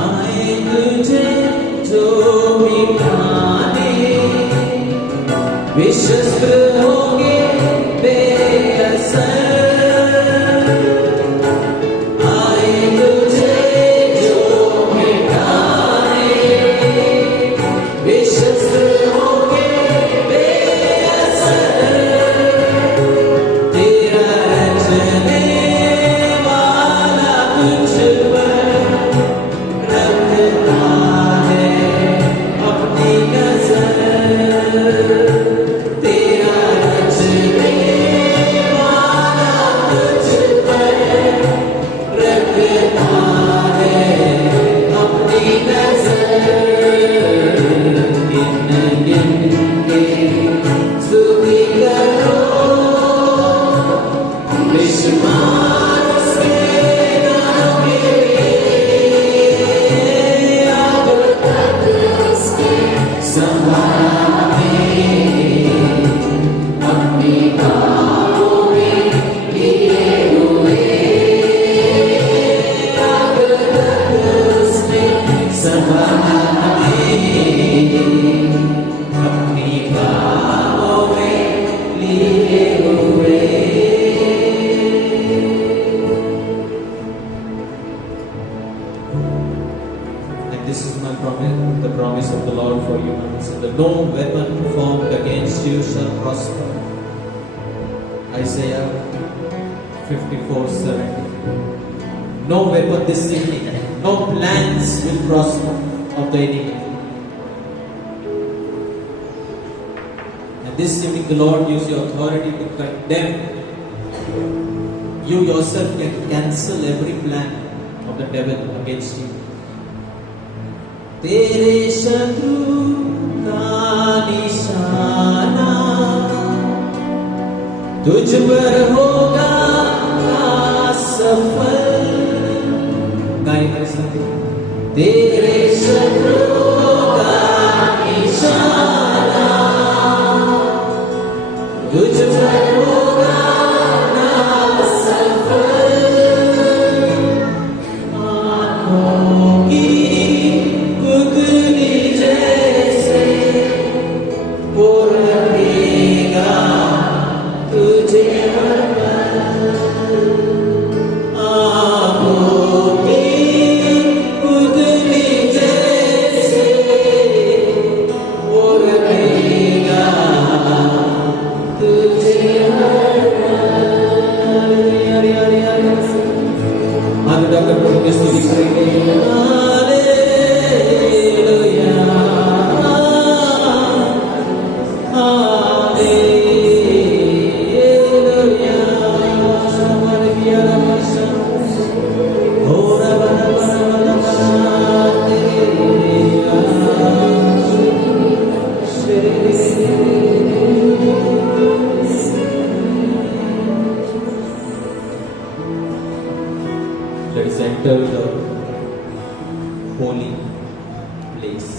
आए तुझे जो मिटाने विश्वस्त होंगे बेअसर। आए तुझे जो मिटाने विश्वस्त होंगे बेअसर। तेरा रचने वाला तुझ पर रखता है अपनी नजर। तेरा रचने वाला तुझ पर रखता है अपनी नजर। गिन गिन के स्तुति करो बेशुमार उसके गानों के लिए। अब तक उसने संभाला हमें अपनी बाहों में लिए हुए। अब तक उसने संभाला हमें अपनी बाहों में लिए हुए। And this is my promise, the promise of the Lord for you. That no weapon formed against you shall prosper. Isaiah 54:70. No weapon this evening, no plans will prosper of the enemy. And this evening the Lord gives you authority to condemn. You yourself can cancel every plan of the devil against you. तेरे शत्रु का निशाना तुझ पर होगा सफल। गाइए सकते तेरे शत्रुओं का निशाना तुझ पर होगा सफल। मुद्दा करतो की स्तुती करेंगे। हालेलुया हालेलुया मरगिया रमसा होरा बना बना बना बना Let's enter the holy place.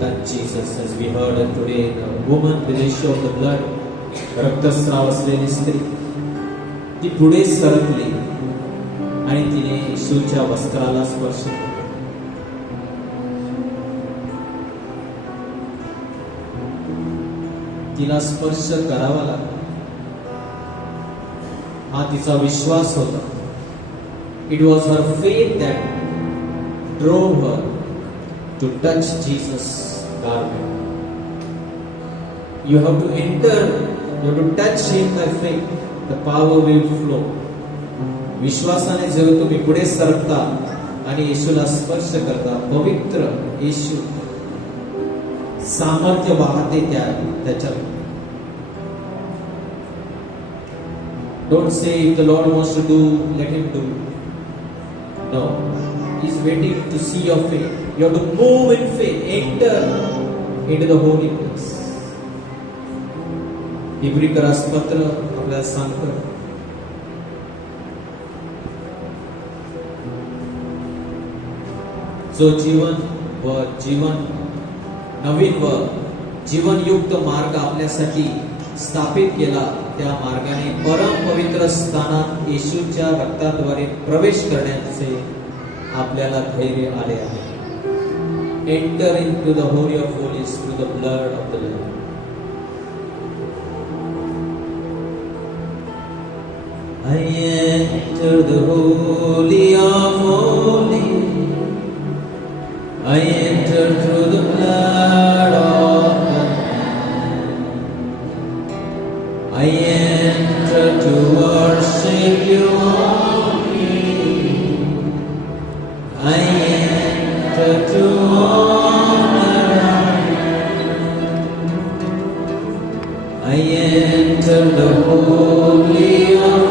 Touch Jesus, as we heard today, the woman with the issue of the blood, रक्तस्राव असलेली स्त्री, ती पुढे सरकली आणि तिने येशूच्या वस्त्राला स्पर्श केला. तिला स्पर्श करावा लागला. हा तिचा विश्वास होता. It was her faith that drove her to touch Jesus' garment. You have to enter, you have to touch him by faith. The power will flow. विश्वासाने जेव्हा तुम्ही पुढे सरकता आणि येशूला स्पर्श करता, पवित्र येशू सामर्थ्य वाहते त्याच्यात. Don't say if the Lord wants to do, let him do. No. He's waiting to see your faith. You have to move in faith. Enter into the holy place. इब्रिकरास पत्र आपल्याला सांगतं, जो जीवन नवीन व जीवनयुक्त मार्ग आपल्यासाठी स्थापित केला, त्या मार्गाने परम पवित्र स्थानात येशूच्या रक्ताद्वारे प्रवेश करण्याचे आपल्याला धैर्य आले आहे. एंटर इनटू द होली ऑफ Holis through the blood of the lamb. I enter the holy of holies. I enter through the blood of the Lamb. I enter to worship you only. I enter to honor. I enter the holy of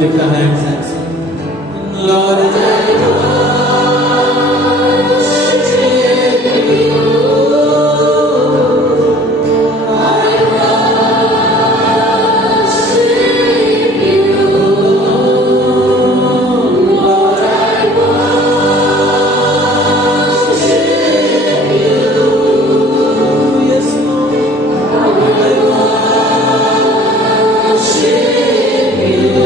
lift our hands and sing. Lord, I worship you. I worship you. Lord, I worship you. Yes, Lord, I worship you.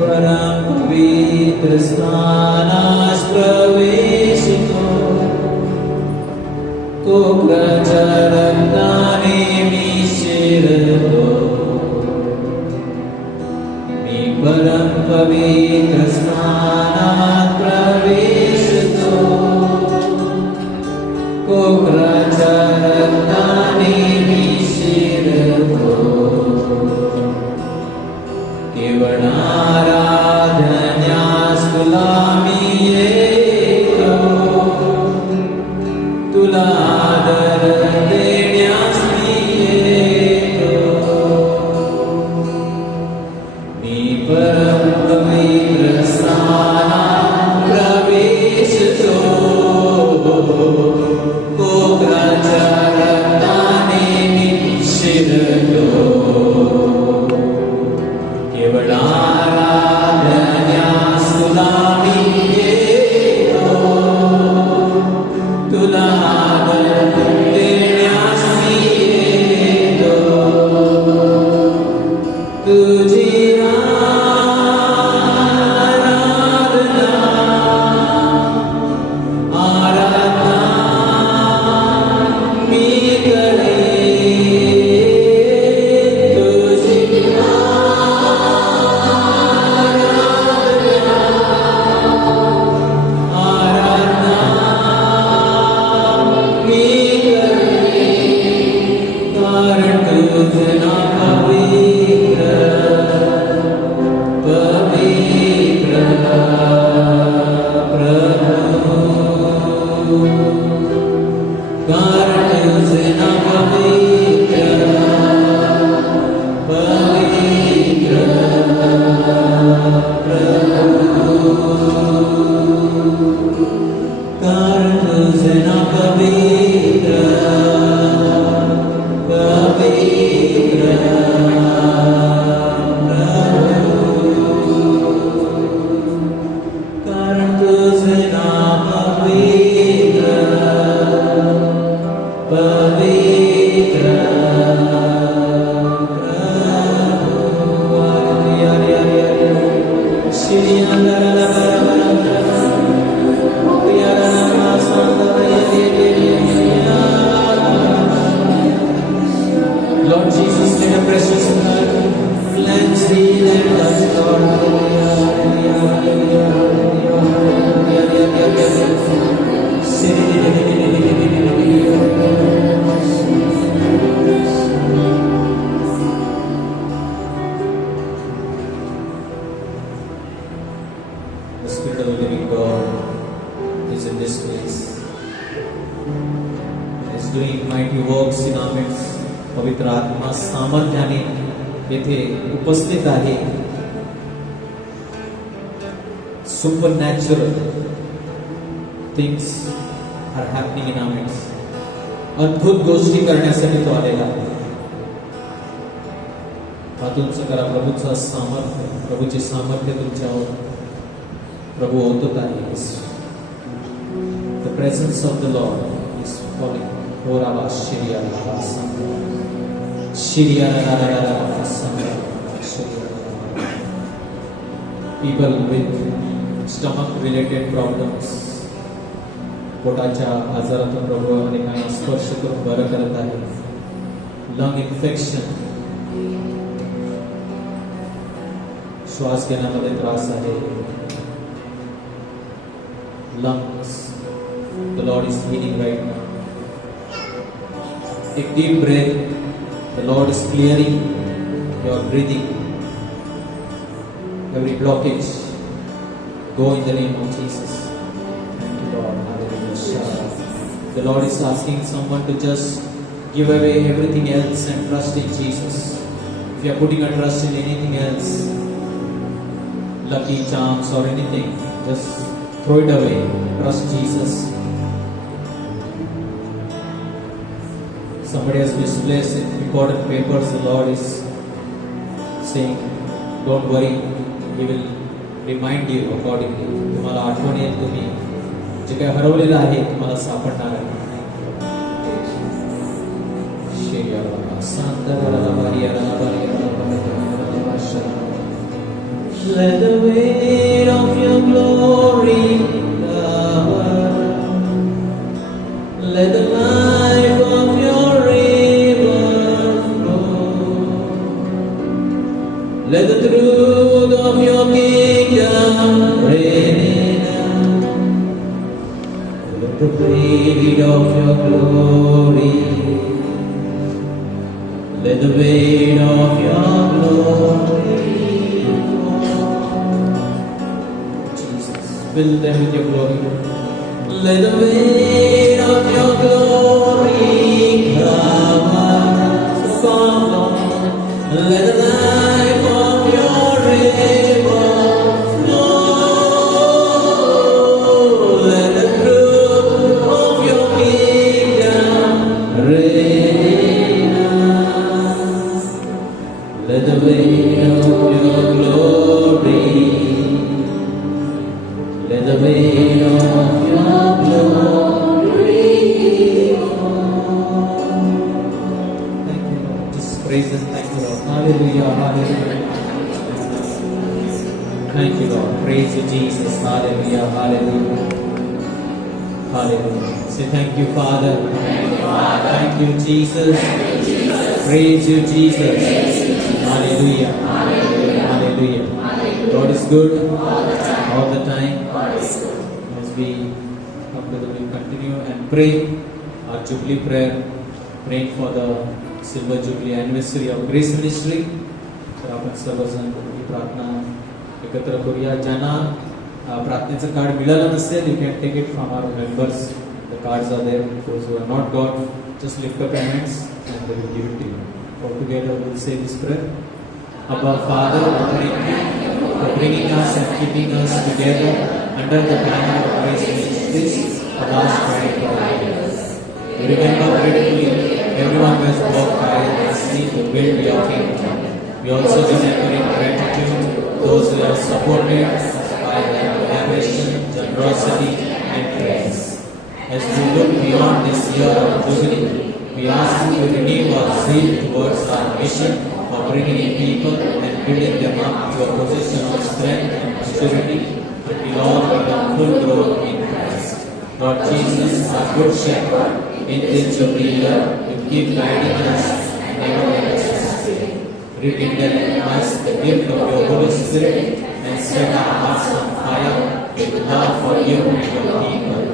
परम पवित्र स्थानास प्रवेशितो कोकरचरणाने मी शिरतो. मी परम पवित्र स्थानात प्रवेशितो कोकरचरणाने मी शिरतो. केवळ आराधन्यास तुला मी येतो, तुला आदर देण्यास मी येतो. मी परम पवित्र Lord Jesus, let the precious blood cleanse thee and us, Lord. The Spirit of the living God is in this place. He is doing mighty works in our midst. पवित्र आत्मा सामर्थ्याने येथे उपस्थित आहे. Supernatural things are happening in our midst. अद्भुत गोष्टी करण्यासाठी तो आलेला आहे. हातून करा प्रभूचा सामर्थ्य, प्रभूचे सामर्थ्य तुमच्यावर प्रभू होत आहे. The presence of the Lord is falling. Orava Shriya Lava Sangha. Shriya Lava Sangha. People with stomach related problems. पोटाच्या आजारातून प्रभू अनेकांना स्पर्श करून बरं करत आहे. लंग इन्फेक्शन, श्वास घेण्यामध्ये त्रास आहे. lungs, the Lord is healing right now. Take deep breath. The Lord is clearing your breathing. Every blockage, go in the name of Jesus. Thank you, Lord. Hallelujah. The Lord is asking someone to just give away everything else and trust in Jesus. If you are putting a trust in anything else, lucky charms or anything, just throw it away. Trust Jesus. Somebody has misplaced important papers. The Lord is saying, don't worry. He will remind you accordingly. तुम्हाला आठवण येईल, तुम्ही जे काही हरवलेलं आहे तुम्हाला सापडणार आहे. Let the weight of your glory cover. Let the life of your river flow. Let the truth of your kingdom reign out. Let the weight of your glory. Let the weight of your glory. Fill them with your glory. Let the weight of your glory cover. So come, Lord. Let the life of your river flow. Let the truth of your kingdom reign out. Let the weight of your glory. Let the weight of your glory fall. Thank you, Lord. Just praise and thank you, Lord. Hallelujah, hallelujah. Thank you, Lord. Praise you, Jesus. Hallelujah, hallelujah. Hallelujah. Say thank you, Father. Thank you, Jesus. Praise you, Jesus. Hallelujah. Hallelujah. God is good all the time. As we come to the, we continue and pray our Jubilee prayer, praying for the Silver Jubilee anniversary of Grace Ministry. तर आपण सर्वजण ही प्रार्थना एकत्र करूया. ज्यांना प्रार्थनेचं कार्ड मिळालं नसेल, you can take it from our members. The cards are there. Those who are not got, just lift up your hands and they will give it to you. All together we will say this prayer. Abba Father, thank you for bringing us and keeping us together under the banner of Grace Ministries for the last 25 years. We remember gratefully everyone who has worked tirelessly to build your kingdom. We also remember in gratitude those who have supported us by their collaboration, generosity and prayers. As we look beyond this year of Jubilee, we ask you to renew our zeal towards our mission of bringing in people and building them up to a position of strength and maturity until all become full grown in Christ. Lord Jesus, our good shepherd, in this of the year, will keep guiding us and never let us astray. Rekindle in us the gift of your Holy Spirit and set our hearts on fire with love for you and your people.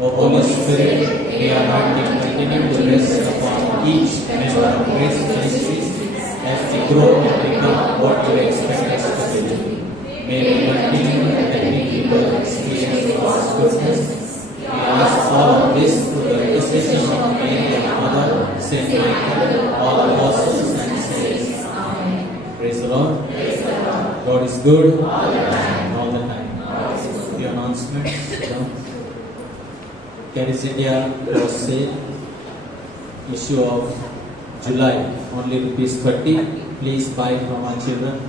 O Holy Spirit, may your anointing continue to rest upon each member of Grace Ministries as we grow and become what you expect us to be. May we continue helping people experience God's goodness. We ask all of this through the intercession of Mary and Mother, Saint Michael, all apostles and saints. Amen. Praise the Lord. God is good all the time. The announcements. Caris India was sale issue of July, only ₹30. Please buy from our children.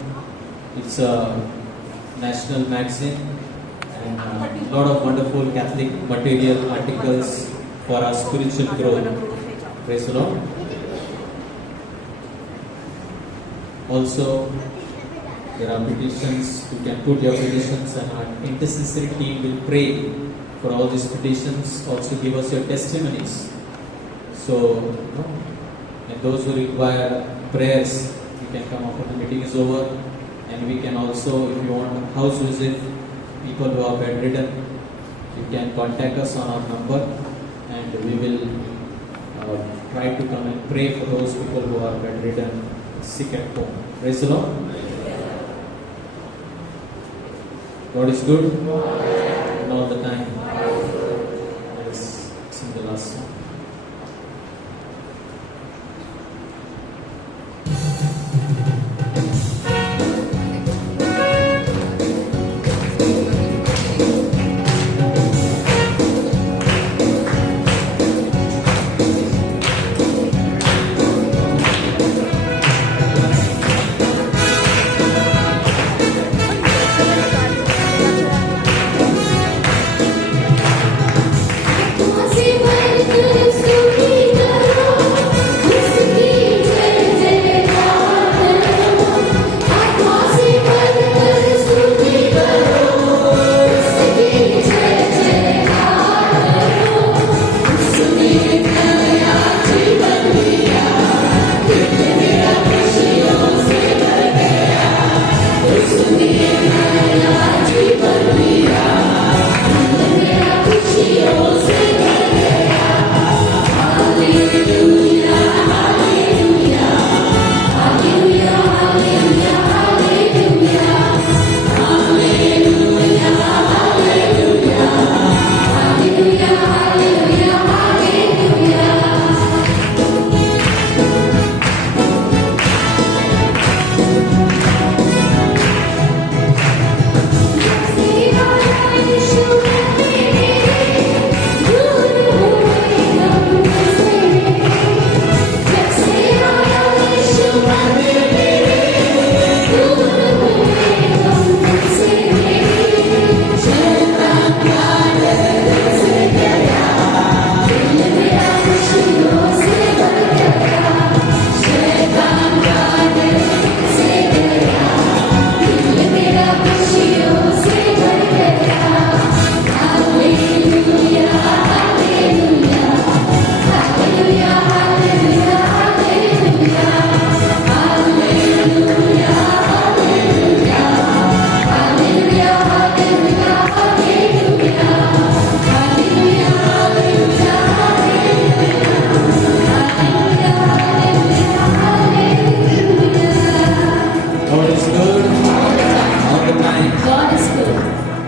It's a national magazine and a lot of wonderful Catholic material articles for our spiritual growth. Praise the Lord. Also, there are petitions. You can put your petitions and our intercessory team will pray for all these petitions. Also give us your testimonies. So, and those who require prayers, you can come after the meeting is over. And we can also, if you want a house visit, people who are bedridden, you can contact us on our number and we will try to come and pray for those people who are bedridden, sick at home. Praise the Lord. God is good and all the time. Let's sing the last song.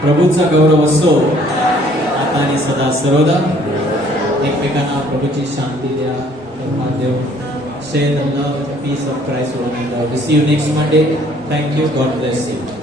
प्रभूचा गौरव असो आता आणि सदा सर्वदा. एकमेकांना प्रभूची शांती द्या. देव. Share the love, the peace of Christ one another. We see you next Monday. Thank you. God bless you.